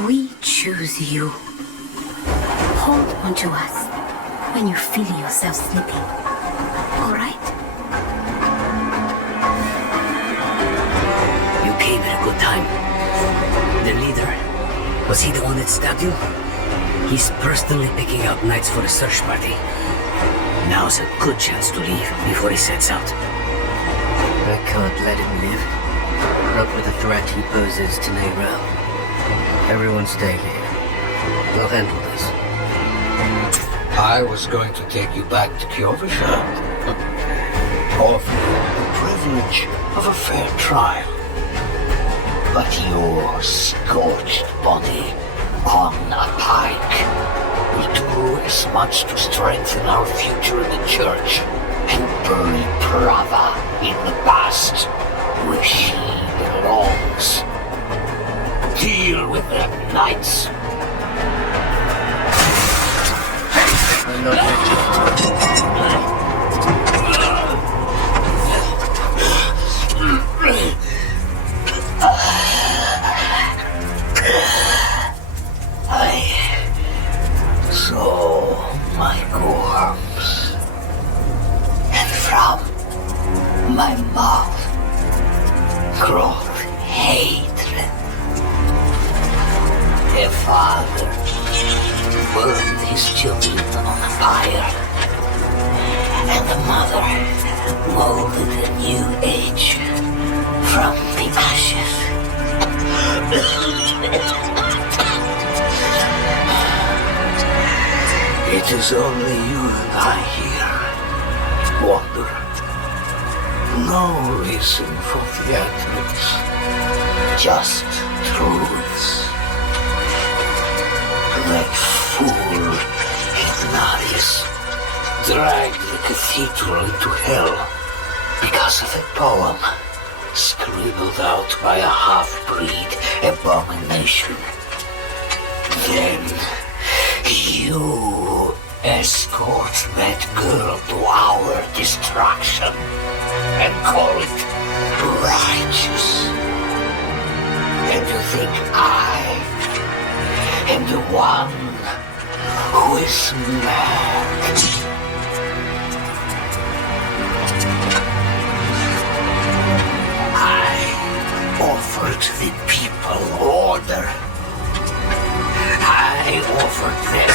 We choose you. Hold on to us when you feel yourself slipping. All right? You came at a good time. The leader, was he the one that stabbed you? He's personally picking out knights for a search party. Now's a good chance to leave before he sets out. I can't let him live. Not with the threat he poses to Nera. Everyone stay here. We'll handle this. I was going to take you back to Kyovisha. Offer you the privilege of a fair trial. But your scorched body on a pike will do as much to strengthen our future in the church and bury Prava in the past where she belongs. Deal with them, knights. I'm not I saw my corpse, and from my mouth growth hatred. A father burned his children on a fire, and the mother molded a new age It is only you and I here, Wanderer. No reason for theatrics, just truths. That fool Ignatius dragged the cathedral into hell because of a poem scribbled out by a half-breed abomination. Then you escort that girl to our destruction and call it righteous. And you think I am the one who is mad? I offered the people order. I offered them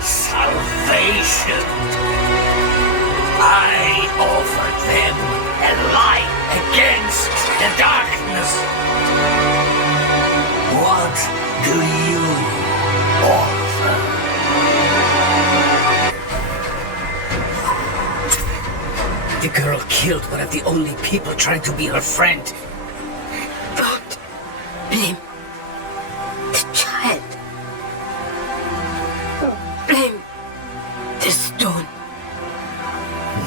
salvation. I offered them a light against the darkness. What do you offer? The girl killed one of the only people trying to be her friend. Don't blame the child. Blame the stone.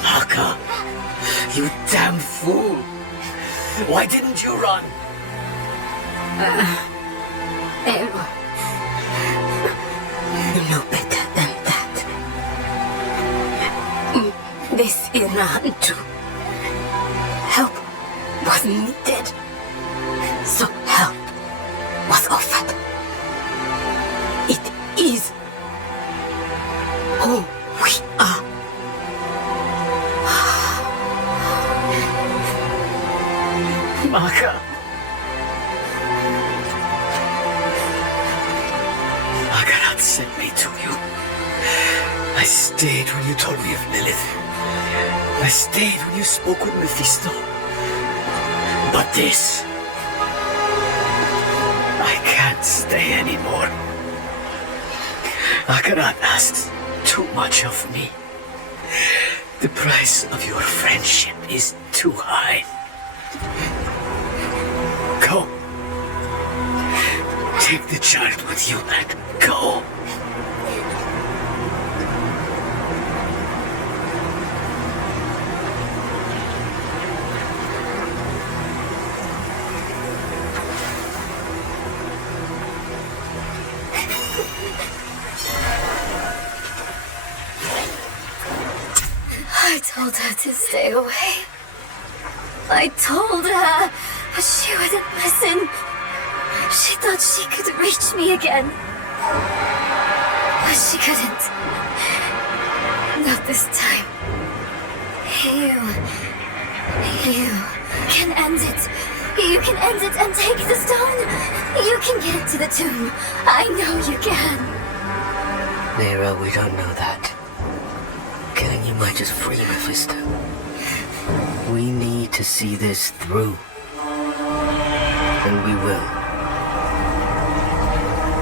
Maka, you damn fool. Why didn't you run? You know better than that. This is not to help was needed. So help was offered. It is who we are. Maka. Akarat sent me to you. I stayed when you told me of Lilith. I stayed when you spoke with Mephisto. But this... I can't stay anymore. Akarat asks too much of me. The price of your friendship is too high. Go. Take the child with you and go. I told her to stay away. I told her, but she wouldn't listen. She thought she could reach me again. But she couldn't. Not this time. You can end it. You can end it and take the stone. You can get it to the tomb. I know you can. Nero, we don't know that. Killing you might just free Mephisto. We need to see this through. And we will.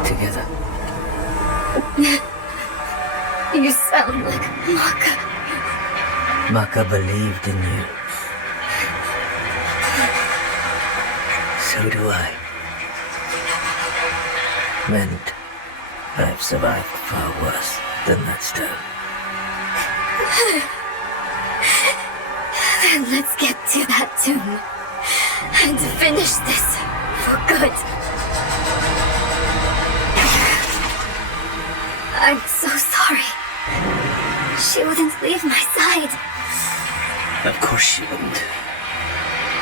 Together. You sound like Maka. Maka believed in you. So do I. And I've survived far worse than that stone. Then let's get to that tomb and finish this for good. I'm so sorry. She wouldn't leave my side. Of course she wouldn't.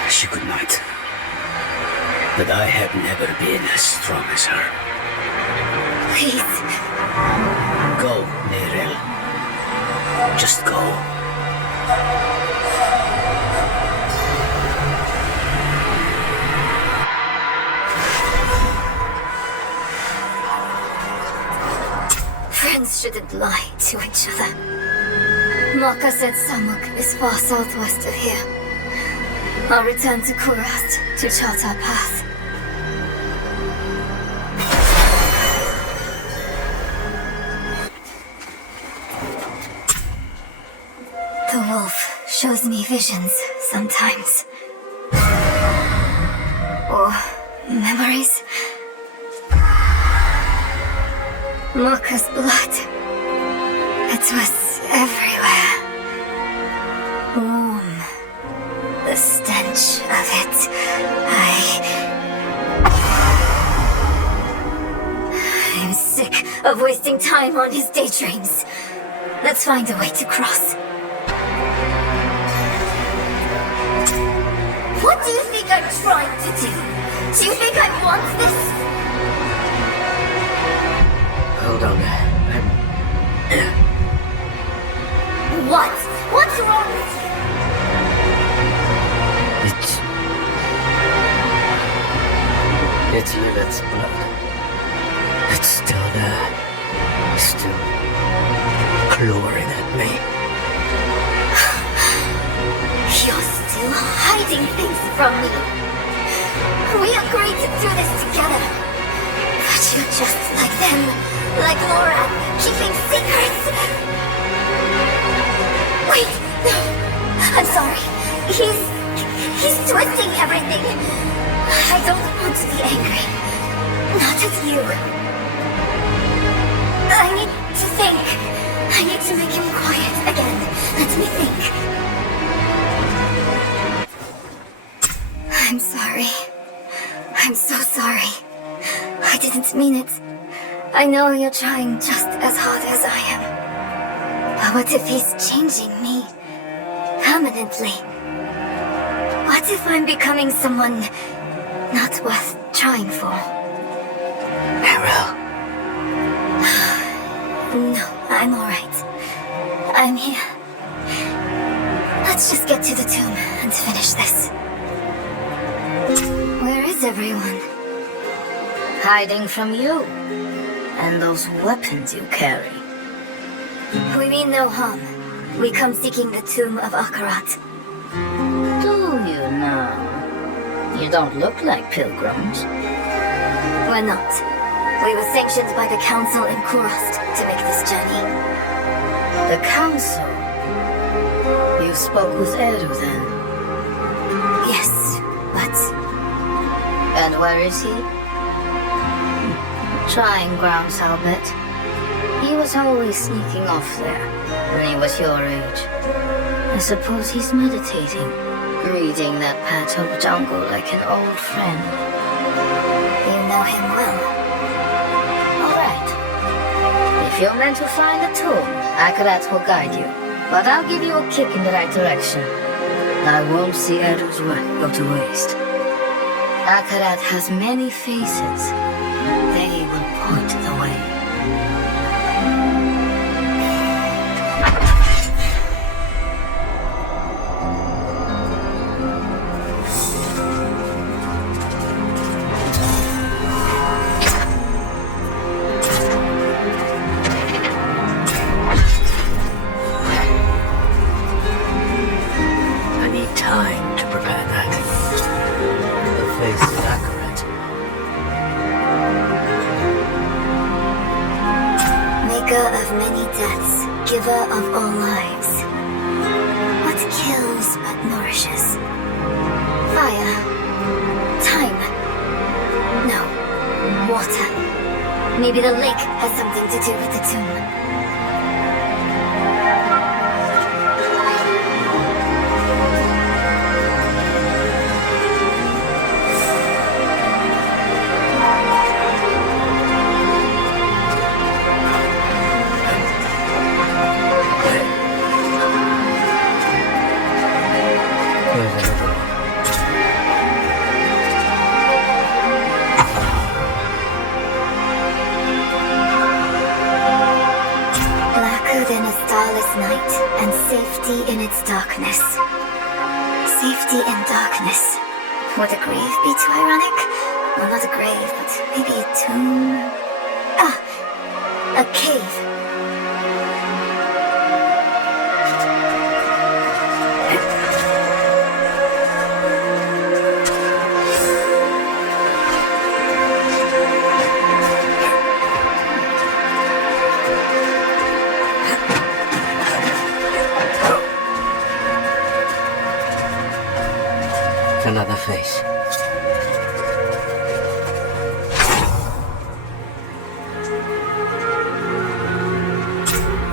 She could not. But I have never been as strong as her. Please. Go, Nerel. Just go. Friends shouldn't lie to each other. Maka said Samuk is far southwest of here. I'll return to Kurast to chart our path. shows me visions sometimes. Or memories. Mocha's blood. It was everywhere. Warm. The stench of it. I'm sick of wasting time on his daydreams. Let's find a way to cross. What do you think I'm trying to do? Do you think I want this? Hold on. What? What's wrong with you? It's Lilith's blood. It's still there. Still clawing at me. You're still hiding things from me. We agreed to do this together. But you're just like them. Like Laura, keeping secrets. Wait, no. I'm sorry. He's twisting everything. I don't want to be angry. Not at you. I need to think. I need to make him quiet again. Let me think. I'm sorry. I'm so sorry. I didn't mean it. I know you're trying just as hard as I am. But what if he's changing me? Permanently? What if I'm becoming someone not worth trying for? Meryl. No, I'm alright. I'm here. Let's just get to the tomb and finish this. Where is everyone? Hiding from you. And those weapons you carry. We mean no harm. We come seeking the tomb of Akarat. Do you now? You don't look like pilgrims. We're not. We were sanctioned by the council in Kurost to make this journey. The council? You spoke with Eru then? Yes, but... And where is he? Trying grounds, I'll bet. He was always sneaking off there when he was your age. I suppose he's meditating, reading that patch of jungle like an old friend. You know him well. All right. If you're meant to find the tomb, Akarat will guide you. But I'll give you a kick in the right direction. I won't see Eru's work go to waste. Akarat has many faces. They will point the way. I need time to prepare that. The face of Akarat. Maker of many deaths, giver of all lives. What kills but nourishes? Fire. Time. No. Water. Maybe the lake has something to do with the tomb. Here's another one. Blacker than a starless night, and safety in its darkness. Safety in darkness. Would a grave be too ironic? Well, not a grave, but maybe a tomb. Ah! A cave. another face.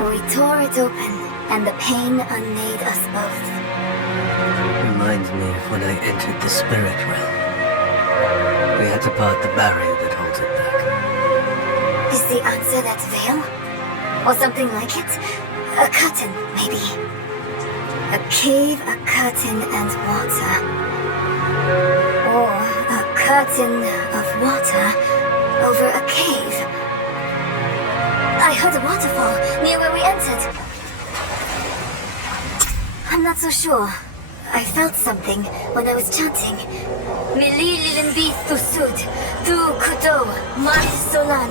We tore it open, and the pain unmade us both. Reminds me of when I entered the spirit realm. We had to part the barrier that holds it back. Is the answer that veil? Or something like it? A curtain, maybe. A cave, a curtain, and water. Or a curtain of water over a cave. I heard a waterfall near where we entered. I'm not so sure. I felt something when I was chanting. Mili lilimbi thusud, tu kudo, mar solan.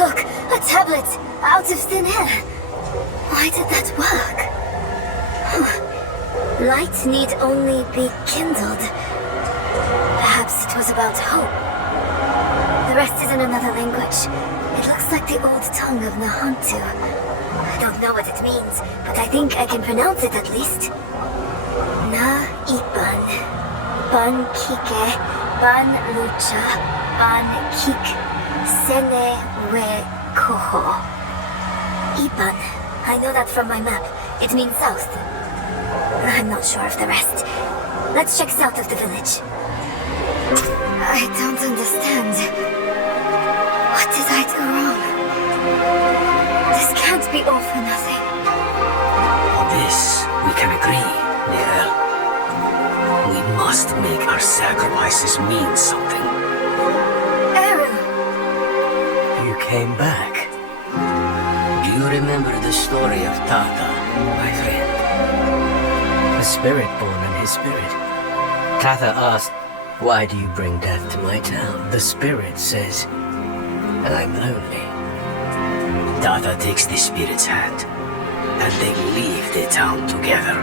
Look, a tablet out of thin air. Why did that work? Light need only be kindled. Perhaps it was about hope. The rest is in another language. It looks like the old tongue of Nahantu. I don't know what it means, but I think I can pronounce it at least. Na ipan. Ban kike. Ban lucha. Ban kik. Sene we koho. Ipan. I know that from my map. It means south. I'm not sure of the rest. Let's check south of the village. I don't understand. What did I do wrong? This can't be all for nothing. On this, we can agree, Niel. We must make our sacrifices mean something. Eru! You came back. Do you remember the story of Tata, my friend? A spirit born in his spirit. Tata asked, "Why do you bring death to my town?" The spirit says, "I'm lonely." Tata takes the spirit's hand, and they leave the town together.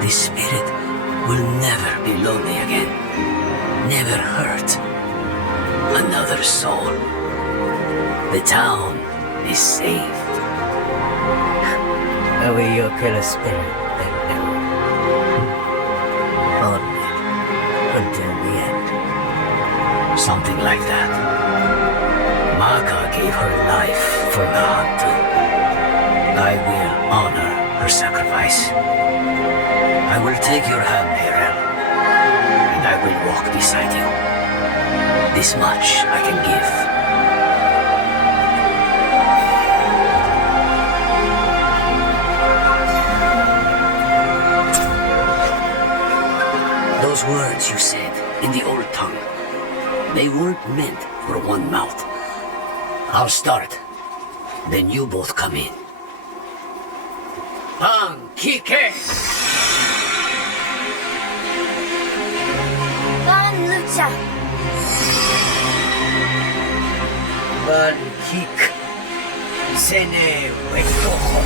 The spirit will never be lonely again, never hurt another soul. The town is saved. Are we your killer spirit, then, Eru? On it, until the end. Something like that. Maka gave her life for Nahantu. I will honor her sacrifice. I will take your hand, Herel, and I will walk beside you. This much I can give. Those words you said in the old tongue, they weren't meant for one mouth. I'll start. Then you both come in. Pan Kike! Ban lucha! Ban kik. Sene wekoko.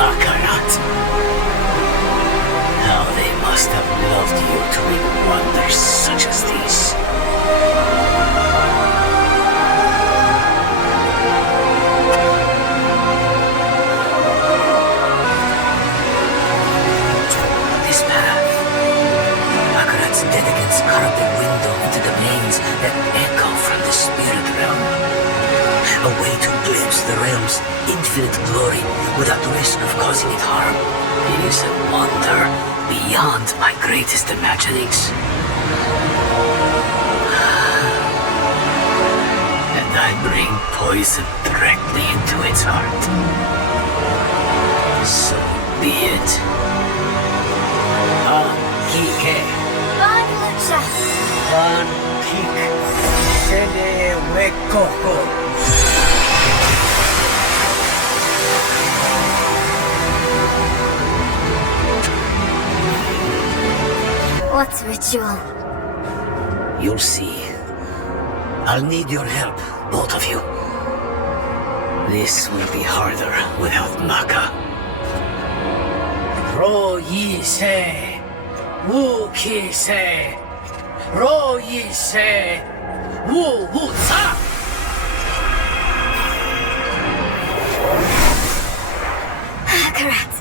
Akarat. How they must have loved you to make wonders such as these. This path, Akarat's dead against corrupted window into domains that echo from the spirit realm. A way to glimpse the realm's infinite glory without the risk of causing it harm. It is a wonder beyond my greatest imaginings. And I bring poison directly into its heart. So be it. Kike. Ban lucha! Ban kik. Sene wekoko. What ritual? You'll see. I'll need your help, both of you. This will be harder without Maka. Ro Yi Se, Wu Ki Se, Ro Yi Se, Wu Wu Sa! Akarat,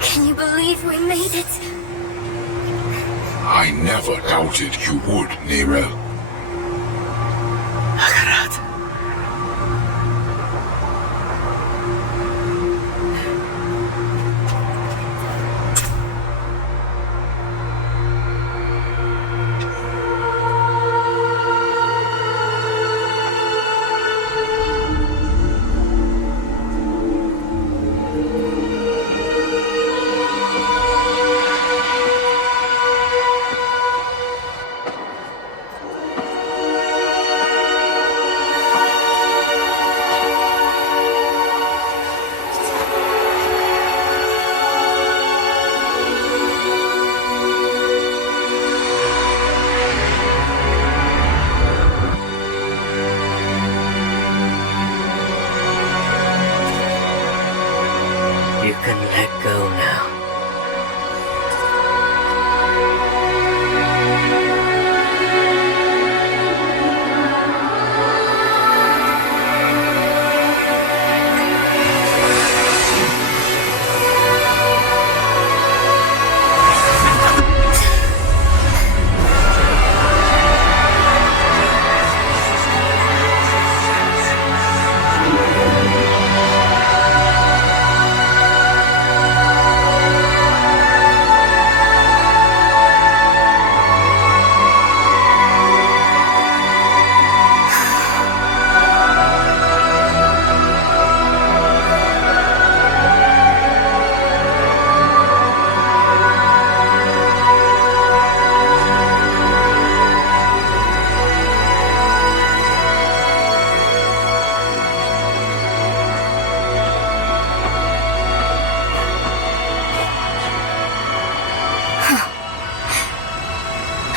can you believe we made it? I never doubted you would, Nerel. Akarat. You can let go now.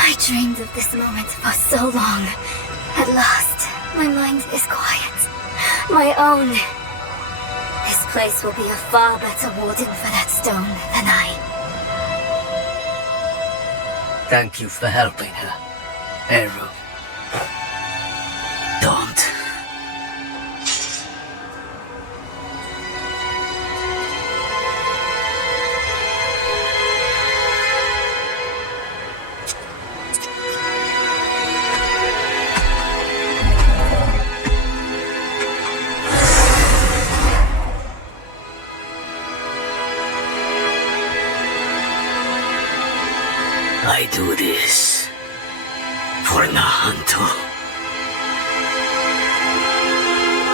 I dreamed of this moment for so long. At last, my mind is quiet. My own. This place will be a far better warden for that stone than I. Thank you for helping her, Eru. Don't. I do this for Nahantu.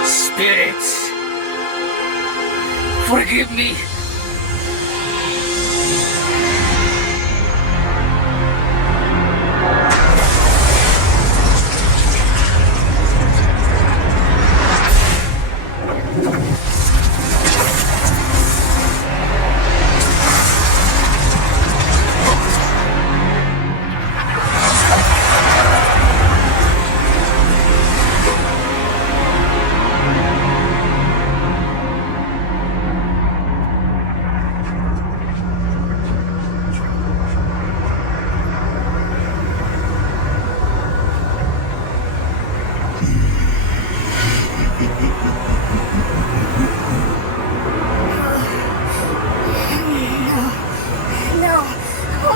Spirits, forgive me. No.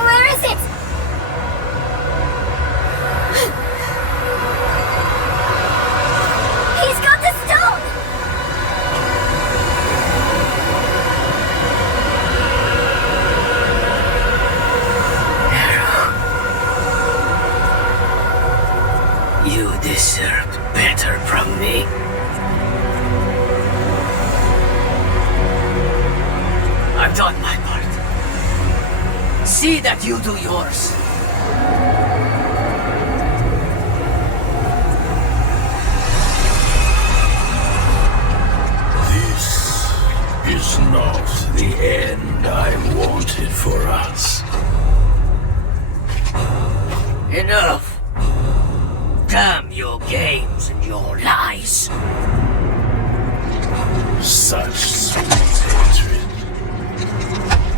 Where is it? He's got the stone! You deserved better from me. I've done my part. See that you do yours. This is not the end I wanted for us. Damn your games and your lies. Such sweet hatred.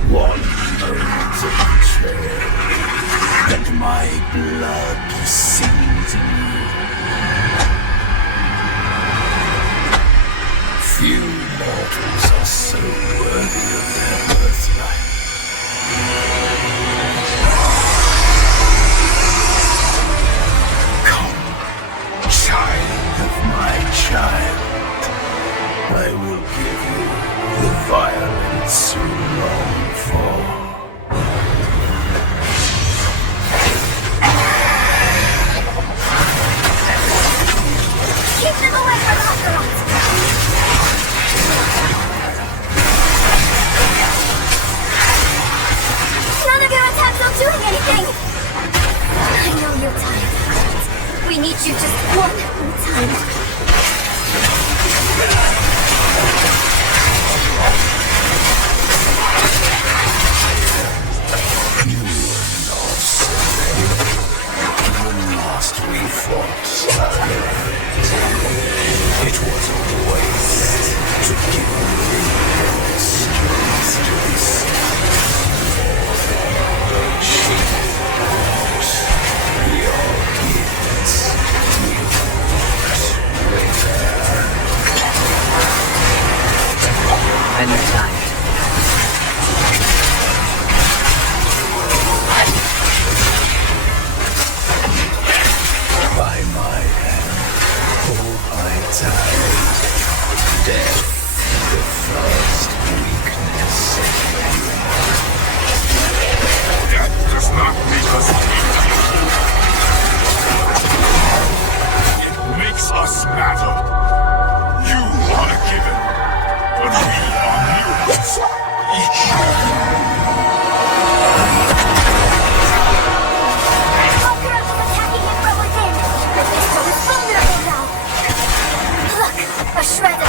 One moment of betrayal, and my blood sings in you. Few mortals are so worthy of their birthright. Come, child of my child. I will give you the violence you long for. Keep them away from Azeroth! None of your attacks are doing anything! I know you're tired, Azeroth. We need you just one more time. Last we fought, it was a waste to give you the strength to be she brought your gifts I'm tired. by my hand, oh my time, death, the first weakness of Death does not make us weak. It makes us matter. You are a given, but we are mutants. Each Conqueror is attacking him from within! Mephisto is vulnerable now! Look! A shred of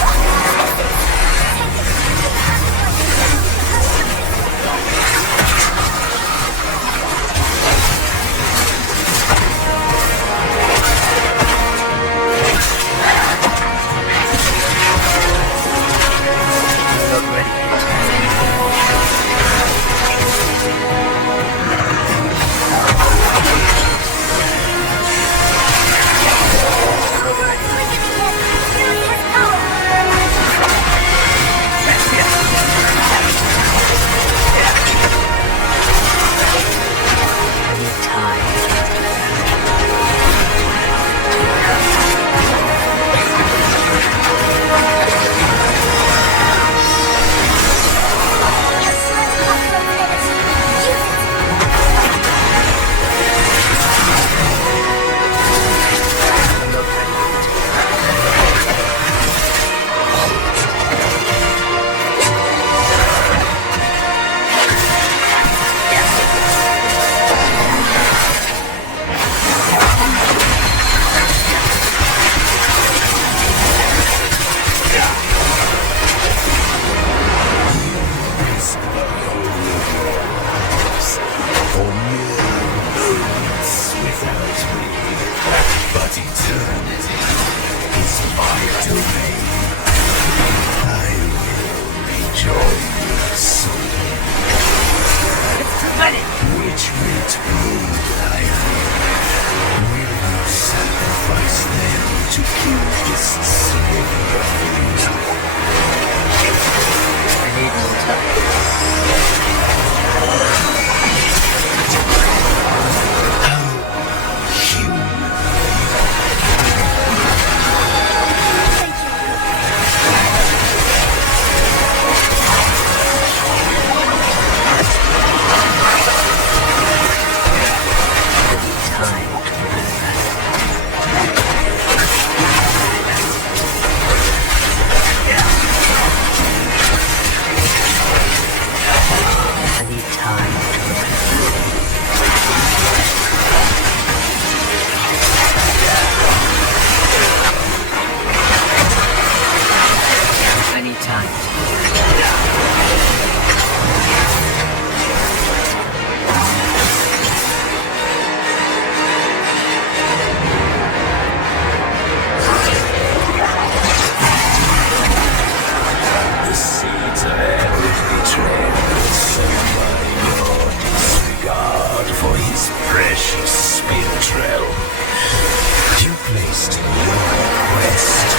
West,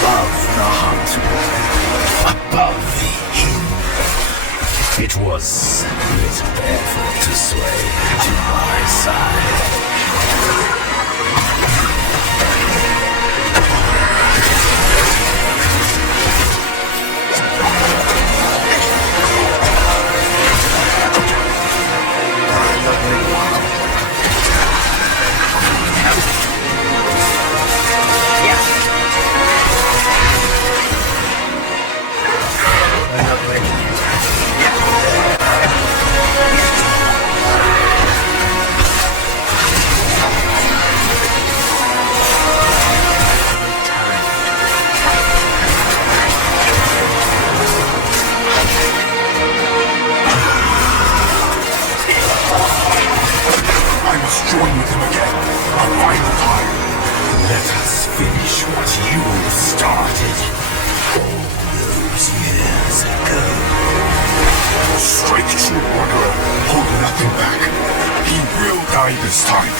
above Nahantu, above him. It was little effort to sway to my side. Join with him again, a final time. Let us finish what you started all those years ago. Strike true, Wanderer. Hold nothing back. He will die this time,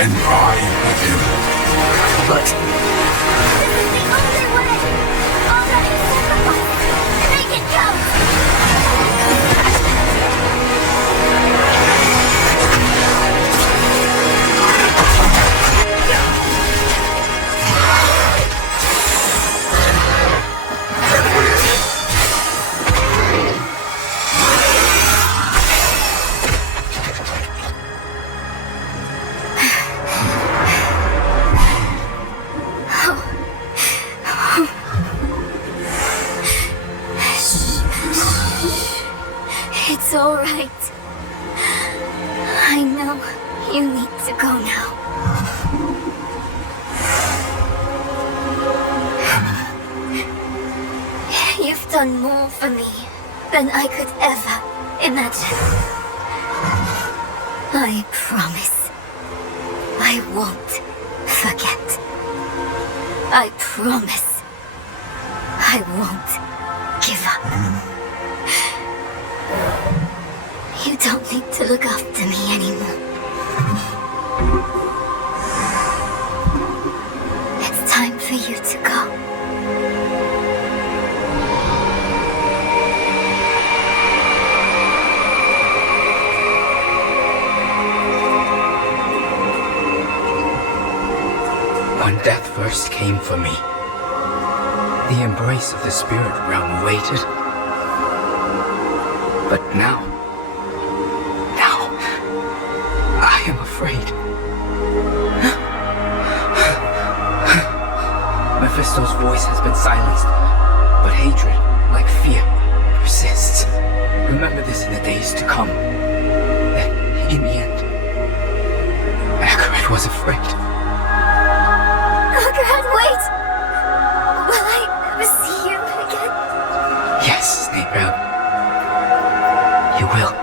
and I with him. But This is the only way! Already sacrificed! Make it count! It's all right. I know you need to go now. You've done more for me than I could ever imagine. I promise I won't forget. I promise I won't give up. You don't need to look after me anymore. It's time for you to go. When death first came for me, the embrace of the spirit realm waited. But now, I am afraid. Mephisto's voice has been silenced, but hatred, like fear, persists. Remember this in the days to come. That in the end, Akarat was afraid. Akarat, wait! Will I ever see you again? Yes, Snake Round. You will.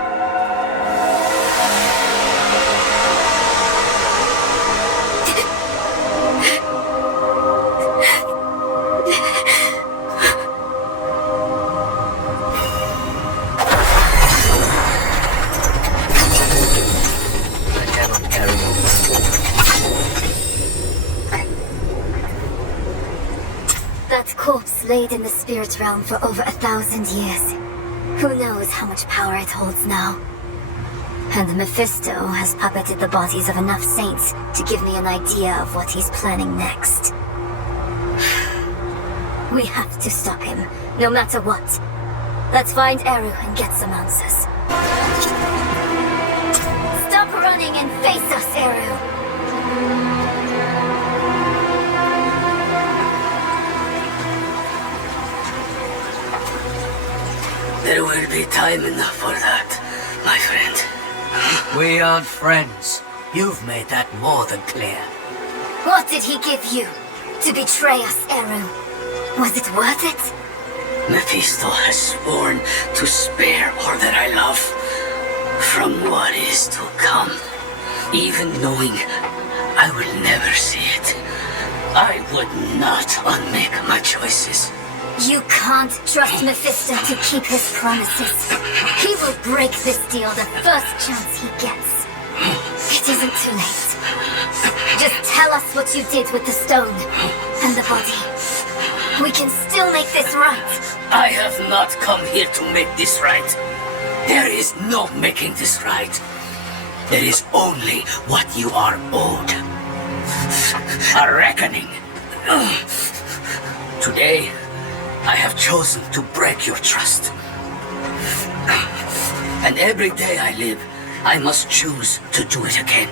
That corpse laid in the spirit realm for over 1,000 years. Who knows how much power it holds now? And Mephisto has puppeted the bodies of enough saints to give me an idea of what he's planning next. We have to stop him, no matter what. Let's find Eru and get some answers. Stop running and face us, Eru! There will be time enough for that, my friend. We aren't friends. You've made that more than clear. What did he give you to betray us, Eru? Was it worth it? Mephisto has sworn to spare all that I love from what is to come. Even knowing I will never see it, I would not unmake my choices. You can't trust Mephisto to keep his promises. He will break this deal the first chance he gets. It It isn't too late. Just tell us what you did with the stone and the body. We can still make this right. I have not come here to make this right. There is no making this right. There is only what you are owed. A reckoning. Today, I have chosen to break your trust. And every day I live, I must choose to do it again.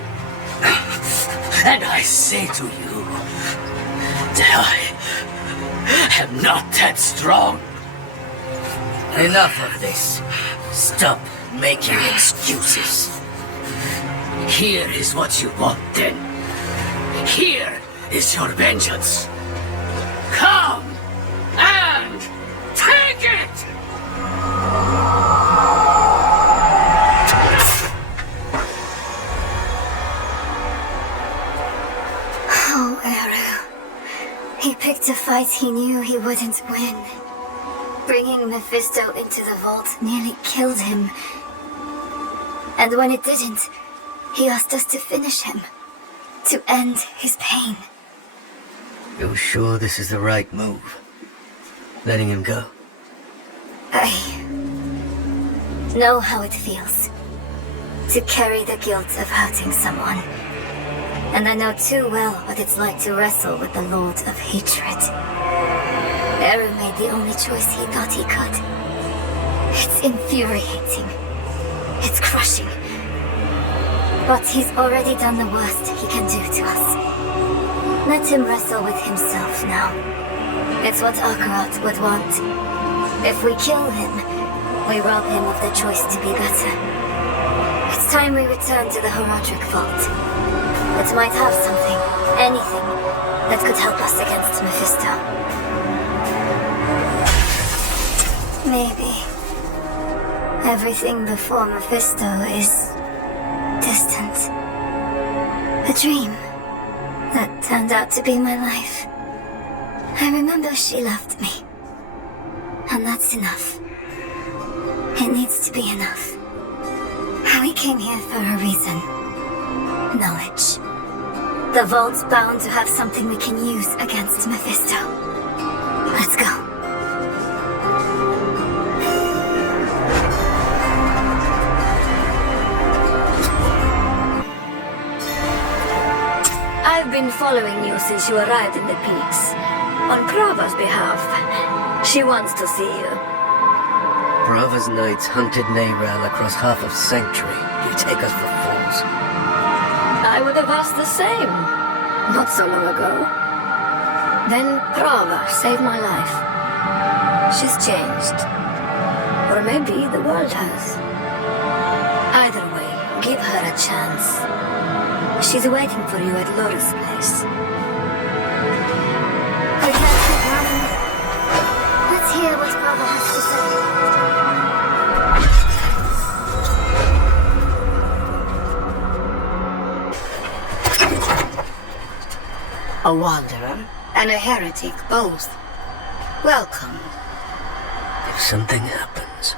And I say to you that I am not that strong. Enough of this. Stop making excuses. Here is what you want then. Here is your vengeance. Come and take it! Oh, Eru. He picked a fight he knew he wouldn't win. Bringing Mephisto into the vault nearly killed him. And when it didn't, he asked us to finish him. To end his pain. You're sure this is the right move? Letting him go? I know how it feels. To carry the guilt of hurting someone. And I know too well what it's like to wrestle with the Lord of Hatred. Eru made the only choice he thought he could. It's infuriating. It's crushing. But he's already done the worst he can do to us. Let him wrestle with himself now. It's what Akarat would want. If we kill him, we rob him of the choice to be better. It's time we return to the Horadric Vault. It might have something, anything, that could help us against Mephisto. Maybe. Everything before Mephisto is distant. A dream that turned out to be my life. I remember she loved me. And that's enough. It needs to be enough. We came here for a reason. Knowledge. The vault's bound to have something we can use against Mephisto. Let's go. I've been following you since you arrived in the peaks. On Prava's behalf. She wants to see you. Brava's knights hunted Neyrel across half of Sanctuary. You take us for fools. I would have asked the same. Not so long ago. Then Prava saved my life. She's changed. Or maybe the world has. Either way, give her a chance. She's waiting for you at Laura's place. I can't keep running. Let's hear what Prava has to say. A wanderer and a heretic both. Welcome. If something happens...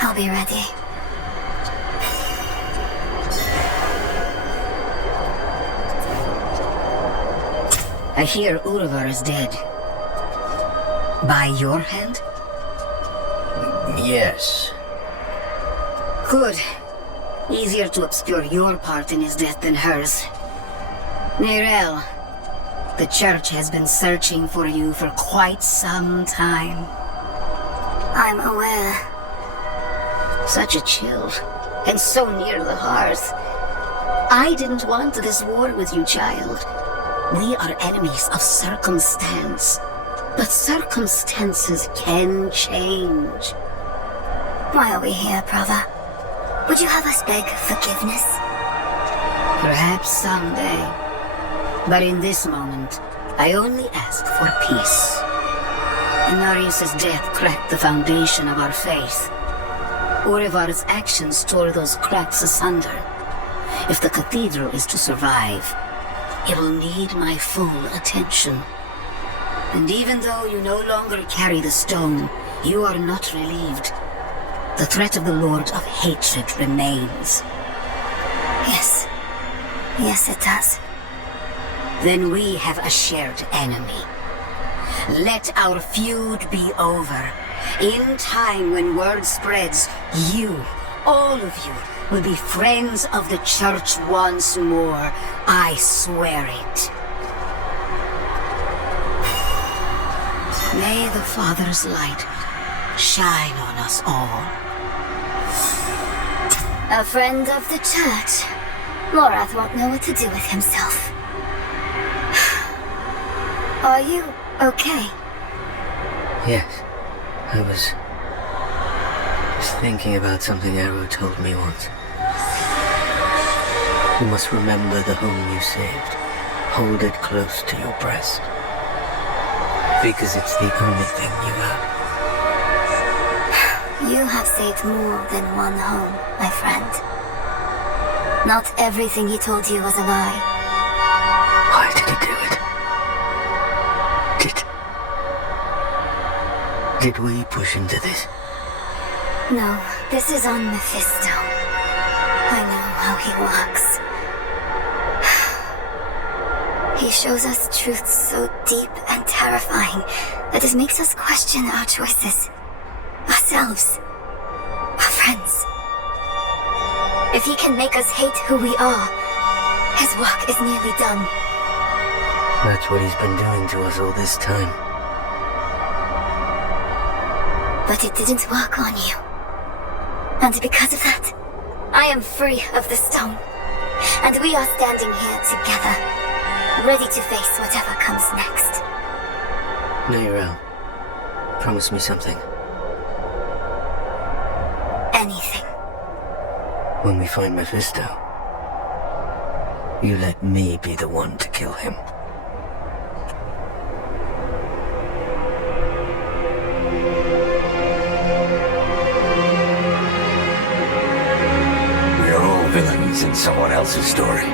I'll be ready. I hear Urvar is dead. By your hand? Yes. Good. Easier to obscure your part in his death than hers. Neyrel, the church has been searching for you for quite some time. I'm aware. Such a chill, and so near the hearth. I didn't want this war with you, child. We are enemies of circumstance. But circumstances can change. Why are we here, Prava? Would you have us beg forgiveness? Perhaps someday. But in this moment, I only ask for peace. Inarius' death cracked the foundation of our faith. Urivar's actions tore those cracks asunder. If the cathedral is to survive, it will need my full attention. And even though you no longer carry the stone, you are not relieved. The threat of the Lord of Hatred remains. Yes, Yes, it does. Then we have a shared enemy. Let our feud be over. In time, when word spreads, you, all of you, will be friends of the Church once more. I swear it. May the Father's light shine on us all. A friend of the Church. Lorath won't know what to do with himself. Are you okay? Yes, I was just thinking about something Arrow told me once. You must remember the home you saved. Hold it close to your breast. Because it's the only thing you have. You have saved more than one home, my friend. Not everything he told you was a lie. Why did he do it? Did we push him to this? No, this is on Mephisto. I know how he works. He shows us truths so deep and terrifying that it makes us question our choices. Ourselves. Our friends. If he can make us hate who we are, his work is nearly done. That's what he's been doing to us all this time. But it didn't work on you. And because of that, I am free of the stone. And we are standing here together, ready to face whatever comes next. Nairel, promise me something. Anything. When we find Mephisto, you let me be the one to kill him. Villains in someone else's story.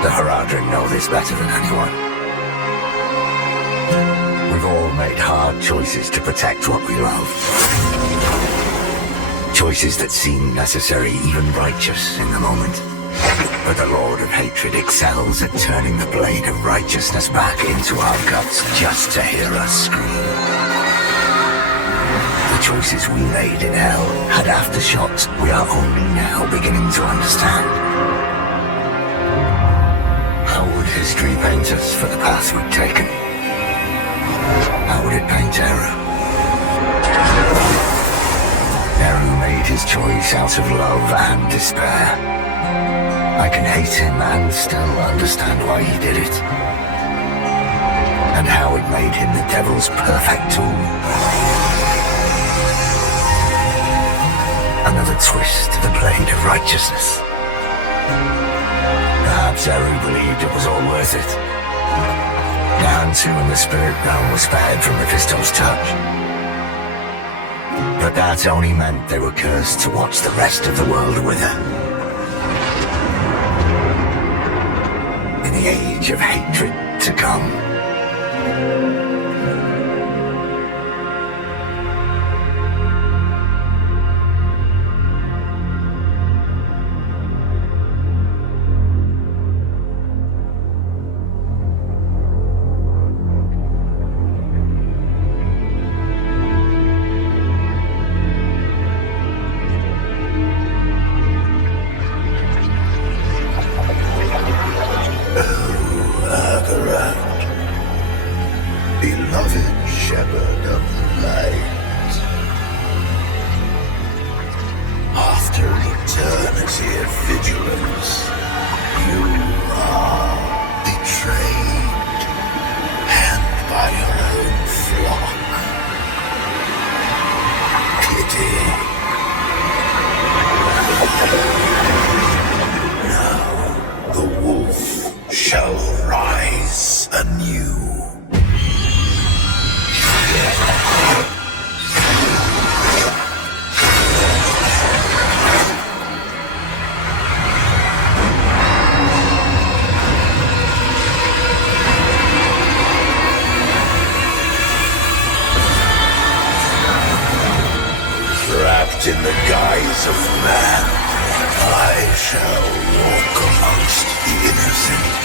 The Haradrim know this better than anyone. We've all made hard choices to protect what we love. Choices that seem necessary, even righteous in the moment. But the Lord of Hatred excels at turning the blade of righteousness back into our guts just to hear us scream. The choices we made in hell had aftershocks we are only now beginning to understand. How would history paint us for the path we've taken? How would it paint Eru? Eru made his choice out of love and despair. I can hate him and still understand why he did it. And how it made him the devil's perfect tool. Another twist to the blade of righteousness. Perhaps Eru believed it was all worth it. Down to in the spirit realm was spared from Mephisto's touch. But that only meant they were cursed to watch the rest of the world wither. In the age of hatred to come. In the guise of man, I I shall walk amongst the innocent.